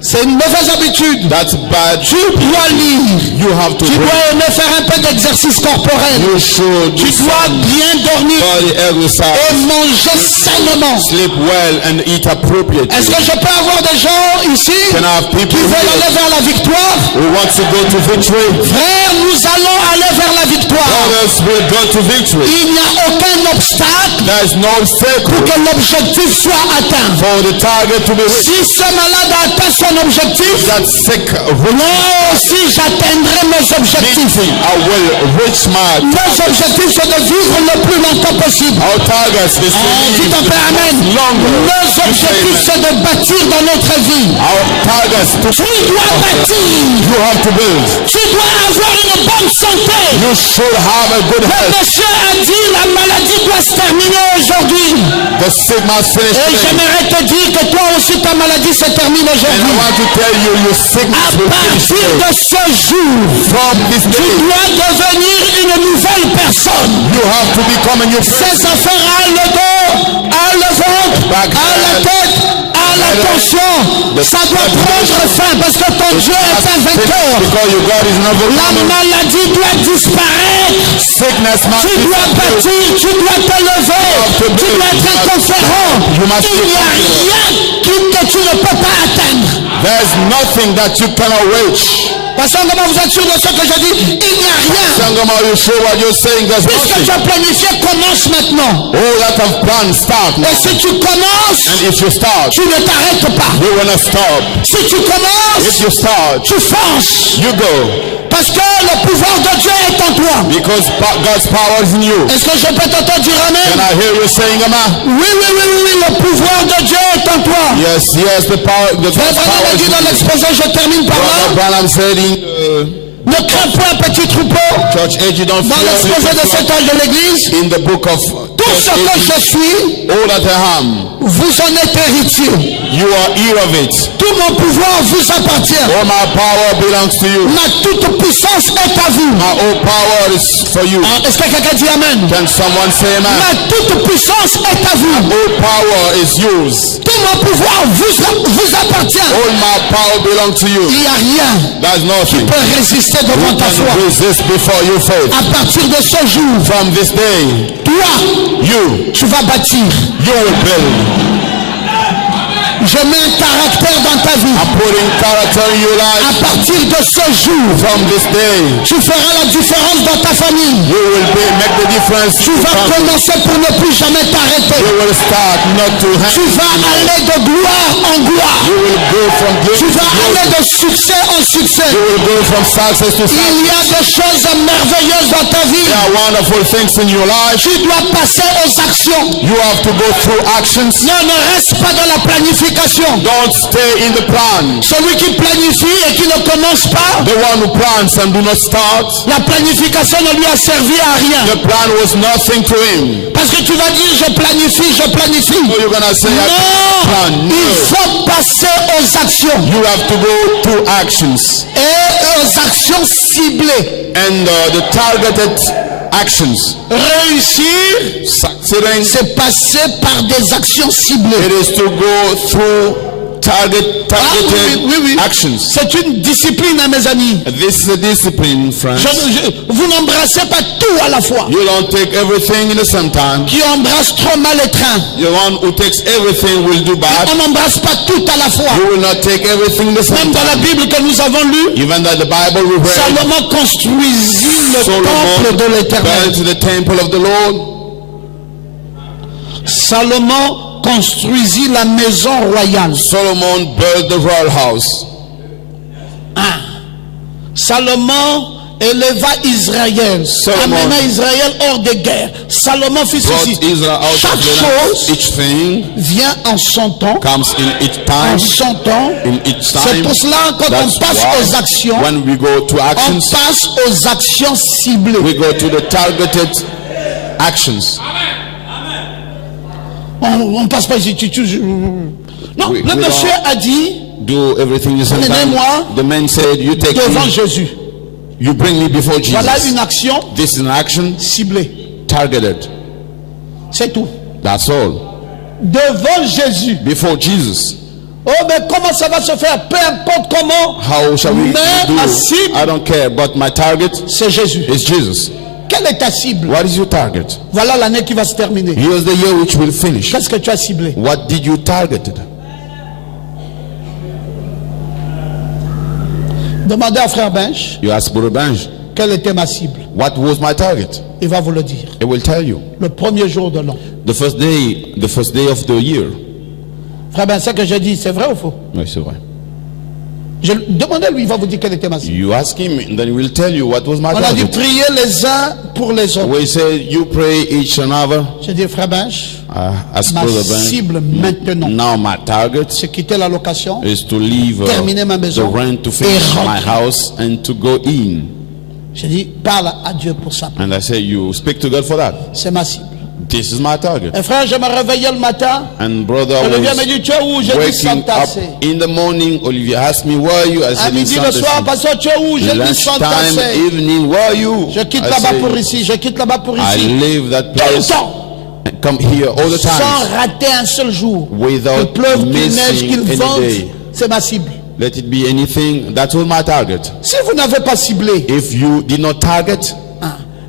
C'est une mauvaise habitude. That's bad. Tu dois lire. You have to tu dois aimer faire un peu d'exercice corporel. You should. Tu dois bien dormir et manger sainement. Sleep well and eat appropriately. Est-ce que je peux avoir des gens ici qui veulent aller vers la victoire? Who wants to go to victory? Frère, nous allons aller vers la victoire. Brothers will go to victory. Il n'y a aucun obstacle. There is no obstacle pour que l'objectif soit atteint. For the target to be reached. Si ce malade a atteint son objectif, moi aussi j'atteindrai mes objectifs. Nos objectifs c'est de vivre le plus longtemps possible. Dites un peu amen. Nos objectifs c'est de bâtir dans notre vie. Tu dois bâtir. Tu dois avoir une bonne santé. Le monsieur a dit la maladie doit se terminer aujourd'hui. Et j'aimerais te dire que toi aussi ta maladie se termine aujourd'hui. To tell you, your sickness à partir de ce jour, tu dois devenir une nouvelle personne. You have to become a new person. Ces affaires à le dos, à le ventre, à la tête, à l'attention, ça doit prendre fin parce que ton Dieu est un vainqueur. La maladie doit disparaître. Tu dois bâtir, tu dois te lever, tu dois être un conférent. Il n'y a rien que tu ne peux pas atteindre. There's nothing that you cannot reach. Pasteur Ngoma, vous êtes sûr de ce que je dis? Il n'y a rien. Pasteur Ngoma, you sure what you're saying? There's nothing. Puisque tu as planifié, commence maintenant. All that I've planned, start now. Et si tu commences, and if you start, tu ne t'arrêtes pas. You will not stop. Si tu commences, if you start, tu fonces. You go. Parce que le pouvoir de Dieu est en toi. Because God's power is in you. Est-ce que je peux t'entendre dire amen? Can I hear you saying amen? Oui, le pouvoir de Dieu est en toi. Yes, the power. The Frère Branham a dit dans l'exposé, je termine par là. Branham said ne crains point, petit troupeau. Church age, don't dans l'exposé de cet âge de l'église, in the book of tout ce que je suis, all that I am, vous en êtes héritier. You are heir of it. Tout mon pouvoir vous appartient. All my power belongs to you. Ma toute puissance est à vous. My whole power is for you. Est-ce que quelqu'un dit amen? Can someone say amen? Ma toute puissance est à vous. My whole power is yours. Tout mon pouvoir vous appartient. All my power belongs to you. Il n'y a rien There's nothing qui peut résister devant ta foi. Resist before your faith. À partir de ce jour, from this day, toi, tu vas bâtir. You will build. Je mets un caractère dans ta vie. I'm putting character in your life. À partir de ce jour, from this day, tu feras la différence dans ta famille. You will make the difference. Tu vas commencer pour ne plus jamais t'arrêter. You will start not to tu vas aller de gloire en gloire. You will go from tu vas aller de succès en succès. You will go from success to success. Il y a des choses merveilleuses dans ta vie. There are wonderful things in your life. Tu dois passer aux actions. You have to go through actions. Non, ne reste pas dans la planification. Don't stay in the plan. Celui qui planifie et qui ne commence pas. The one who plans and do not start. La planification ne lui a servi à rien. The plan was nothing to him. Parce que tu vas dire je planifie. So you're gonna say, non, il faut passer aux actions. You have to go to actions. Et aux actions ciblées. And the targeted actions. Réussir, c'est passer par des actions ciblées. It is to go through targeted actions. C'est une discipline, hein, mes amis. This is a discipline, friends. Vous n'embrassez pas tout à la fois. You don't take everything in the same time. Qui embrasse trop mal les trains. The one who takes everything will do bad. On n'embrasse pas tout à la fois. You will not take everything the same time. Même dans la Bible que nous avons lue, even that the Bible we read, Salomon construisit le temple de l'Éternel. Built the temple of the Lord. Salomon construisit la maison royale. Solomon built the royal house. Salomon éleva Israël, amena Israël hors de guerre. Salomon fit ceci. Chaque chose vient en son temps. Comes in its time. En son temps. C'est pour cela quand on passe aux actions, when we go to actions, on passe aux actions ciblées. We go to the targeted actions. On passe pas ici. Non, le monsieur a dit, do everything prenez-moi the man said, you take devant me, Jésus. You bring me before Jesus. Voilà une action. This is an action ciblée. Targeted. C'est tout. That's all. Devant Jésus. Before Jesus. Oh, mais comment ça va se faire? Peu importe comment. How shall we do? I don't care, but my target, c'est Jésus. Is Jesus. Quelle est ta cible? What is your target? Voilà l'année qui va se terminer. Here's the year which will finish. Qu'est-ce que tu as ciblé? What did you target? Demandez à frère Benj. You ask Brother Benj. Quelle était ma cible? What was my target? Il va vous le dire. He will tell you. Le premier jour de l'an. The first day of the year. Frère Benj, ce que je dis, c'est vrai ou faux? Oui, c'est vrai. Demandez-lui, il va vous dire quelle était ma cible. You ask him, and then he will tell you what was my target. On a dit prier les uns pour les autres. We say you pray each another. Je dis frère Benj, ma cible maintenant. Now my target c'est quitter la location, is to leave terminer ma maison, the rent, to finish my house and to go in. Je dis parle à Dieu pour ça. And I say you speak to God for that. C'est ma cible. This is my target. Et frère, je me réveillais le matin. And brother Olivier me dit, tu es où? Je dis Santassé. In the morning, Olivier asked me, where are you? I said, à midi le soir, pasteur, tu es où? Je dis Santassé. Evening, where are you? Je quitte là-bas pour ici. Je quitte là-bas pour ici. I leave that place. Come here all the time. Sans rater un seul jour. Without qu'il pleuve, qu'il neige, qu'il any vente. day. C'est ma cible. Let it be anything. That's all my target. Si vous n'avez pas ciblé. If you did not target.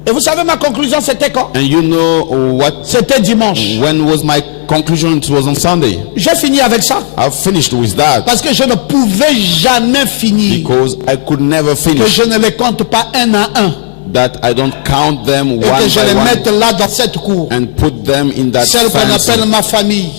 Et vous savez ma conclusion c'était quand? And you know what? C'était dimanche. When was my conclusion? It was on Sunday. J'ai fini avec ça. I finished with that. Parce que je ne pouvais jamais finir. Because I could never finish. Que je ne les compte pas un à un. that I don't count them et one que je by les one mette là dans cette cour. and put them in that Celle qu'on fancy, appelle ma famille.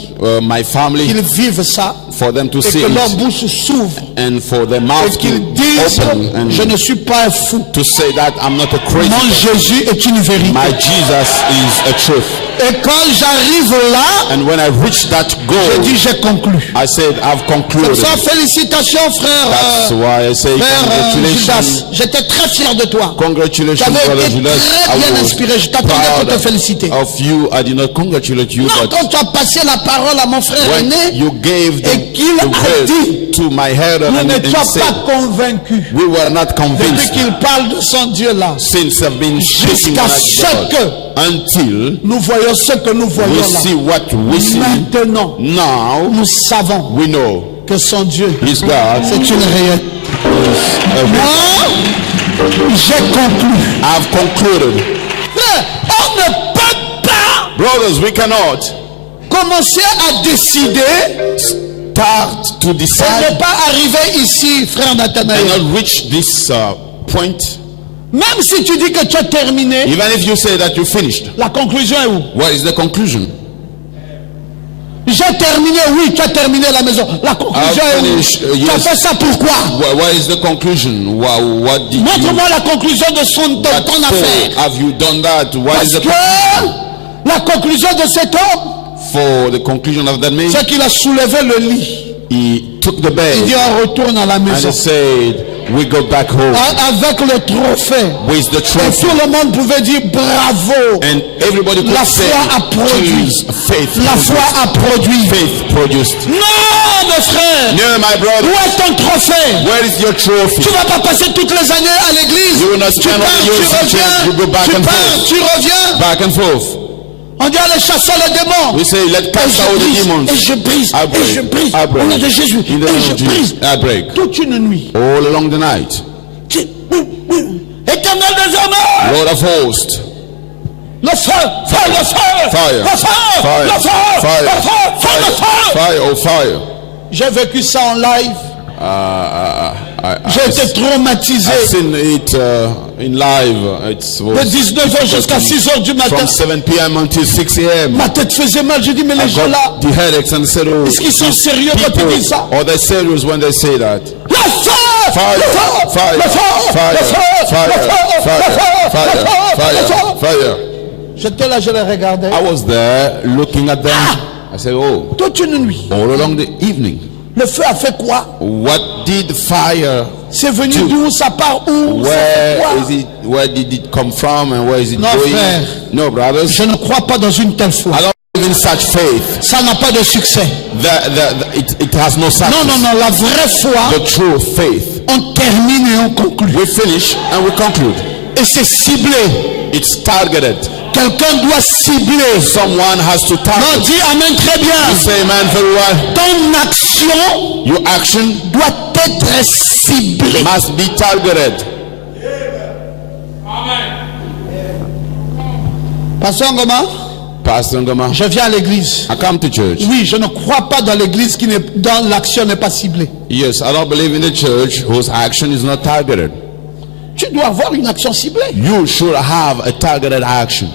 my family, Qu'ils vivent ça. for them to Et see que leur it bouche s'ouvre. and for their Et mouth qu'ils to disent, open and je ne suis pas un fou. to say that I'm not a crazy Mon person. Jésus est une vérité. My Jesus is a truth. Et quand j'arrive là, And when I reach that je goal, dis j'ai conclu. I said I've concluded. Ça, félicitations frère. That's why I say Frère Judas, congratulations. j'étais très fier de toi. Congratulations, Tu avais brother été Judas. très bien I was inspiré. Je t'attendais pour te féliciter. proud of you. I did not congratulate you, Non, but quand tu as passé la parole à mon frère when aîné, you gave et qu'il the a word dit, to my head nous and n'étions said, pas convaincus. we were not Depuis convinced qu'il parle de son Dieu là, since I've been speaking jusqu'à like ce God que until nous voyons ce que nous we voyons see là. what we see. Maintenant, Now nous savons we know que son Dieu, His God c'est une réalité. Moi, j'ai conclu. I've concluded. Frère, on ne peut pas Brothers, we cannot commencer à décider start to et decide ne pas arriver ici, frère and Nathanaël. not reach this point. Même si tu dis que tu as terminé, Even if you say that you finished, la conclusion est où? what is the conclusion? J'ai terminé, oui, tu as terminé la maison. La conclusion est où? finished, Tu as yes. fait ça pourquoi? What is the conclusion? What did you? Montre-moi la conclusion de What ton for affaire. have you done that? What is Parce the que la conclusion de cet homme, for the conclusion of that man? c'est qu'il a soulevé le lit. He took the Il bed dit on retourne à la and maison. he said, "We go back home Avec le trophée. with the Et trophy." tout le monde pouvait dire bravo. And everybody could La say, foi a produit. "Choose faith." La foi a produit. Faith produced. Non, mes frères. No, my Où brother. est ton trophée? Where is your trophy? Tu vas pas passer toutes les années à l'église. You will not Tu spend pars, all tu the years in church. You go reviens. back Tu and pars, forth. tu reviens. Back and forth. On dit allez chasser les démons. We say, "Let's Et cast je out the brise, demons." et je brise, I et je brise. break. I break. Au nom de Jésus. In the Et name je of brise. Jesus, I break. Toute une nuit. All along the night. Éternel des armées. Lord of hosts. Le feu, feu, le feu. Fire. Le feu, Fire. le feu, Fire. le feu, feu, le feu. Fire, oh fire. J'ai vécu ça en live. J'ai été traumatisé. I've seen it in live. De 19h jusqu'à 6h du matin. From 7 p.m. until 6 a.m. Ma tête faisait mal. J'ai dit, mais les I gens là, got the headaches and said, "Oh, est-ce qu'ils sont sérieux quand ils disent ça? are they serious when they say that?" Le feu, Fire, le feu, fire, le feu, fire, le feu, fire, le feu, fire, le feu, fire, le feu, le fire, feu. fire. J'étais là, je les regardais. I was there looking at them. I said, "Oh, Toute une nuit. all along the evening, Le feu a fait quoi? what did fire? C'est venu d'où? Ça part où? Ça fait quoi? Where is it? Where did it come from? And where is it Non, going?" frère. No, brothers. Je ne crois pas dans une telle foi. I don't believe in such faith. Ça n'a pas de succès. It has no success. Non, non, non. La vraie foi, The true faith. on termine et on conclut. We finish and we conclude. Et c'est ciblé. It's targeted. Quelqu'un doit cibler. Someone has to Non, target. dis amen très You bien. say amen very well. Ton action Your action doit être ciblée. must be targeted. Pasteur Ngoma, Pastor Ngoma, je viens à l'église. I come to church. Oui, je ne crois pas dans l'église dont l'action n'est pas ciblée. Yes, I don't believe in the church whose action is not targeted. Tu dois avoir une action ciblée. You should have a targeted action.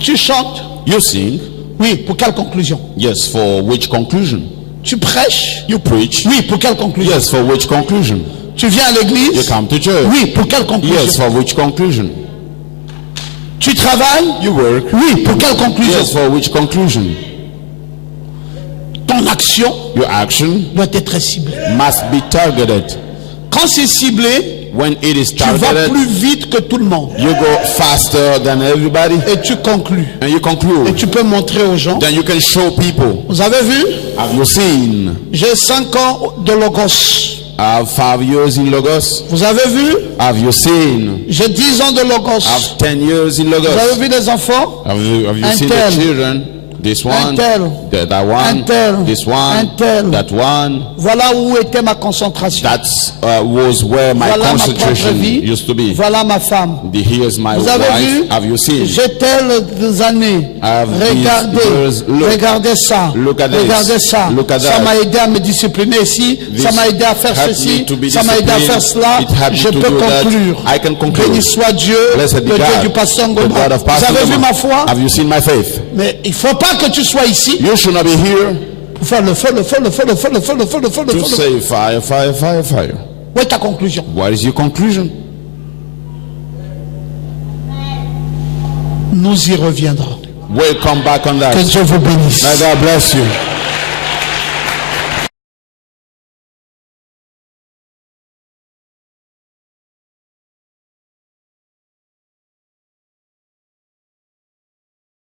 Tu chantes. You sing. Oui, pour quelle conclusion? Yes, for which conclusion? Tu prêches. You preach. Oui, pour quelle conclusion? Yes, for which conclusion? Tu viens à You l'église. come to church. Oui, pour quelle conclusion? Yes, for which conclusion? Tu travailles. You work. Oui, pour quelle conclusion? Yes, for which conclusion? Ton action Your action doit être ciblée. must be targeted. Quand c'est ciblé, When it is tu vas targeted, plus vite que tout le monde. you go faster than everybody Et tu conclus. and you Et conclude. tu peux montrer aux gens. Then you can show people. Vous avez vu? Have you seen? J'ai 5 ans de Logos. I have 5 years in Lagos. Vous avez vu? Have you seen? J'ai 10 ans de I Logos. have 10 years in Vous Lagos. avez vu des enfants? Have you seen Intel. the children? this one, that one, this one, that one. Voilà où était ma concentration. That was where my concentration used to be. Voilà ma femme. Here's my Vous avez wife. vu? Have you seen? J'ai telles années. Regardez ça. Regardez ça. Ça m'a aidé à me discipliner ici. Ça m'a aidé à faire ceci. Ça m'a aidé à faire cela. Je peux conclure. Béni soit Dieu, le Dieu du pasteur Ngoma. Vous avez vu ma foi? Have you seen my faith? Mais il ne faut pas que tu sois ici. You should not be here. Pour faire le feu. To say fire, fire, fire, fire. Où est ta conclusion? What is your conclusion? Nous y reviendrons. We'll come back on that. Que Dieu vous bénisse. May God bless you.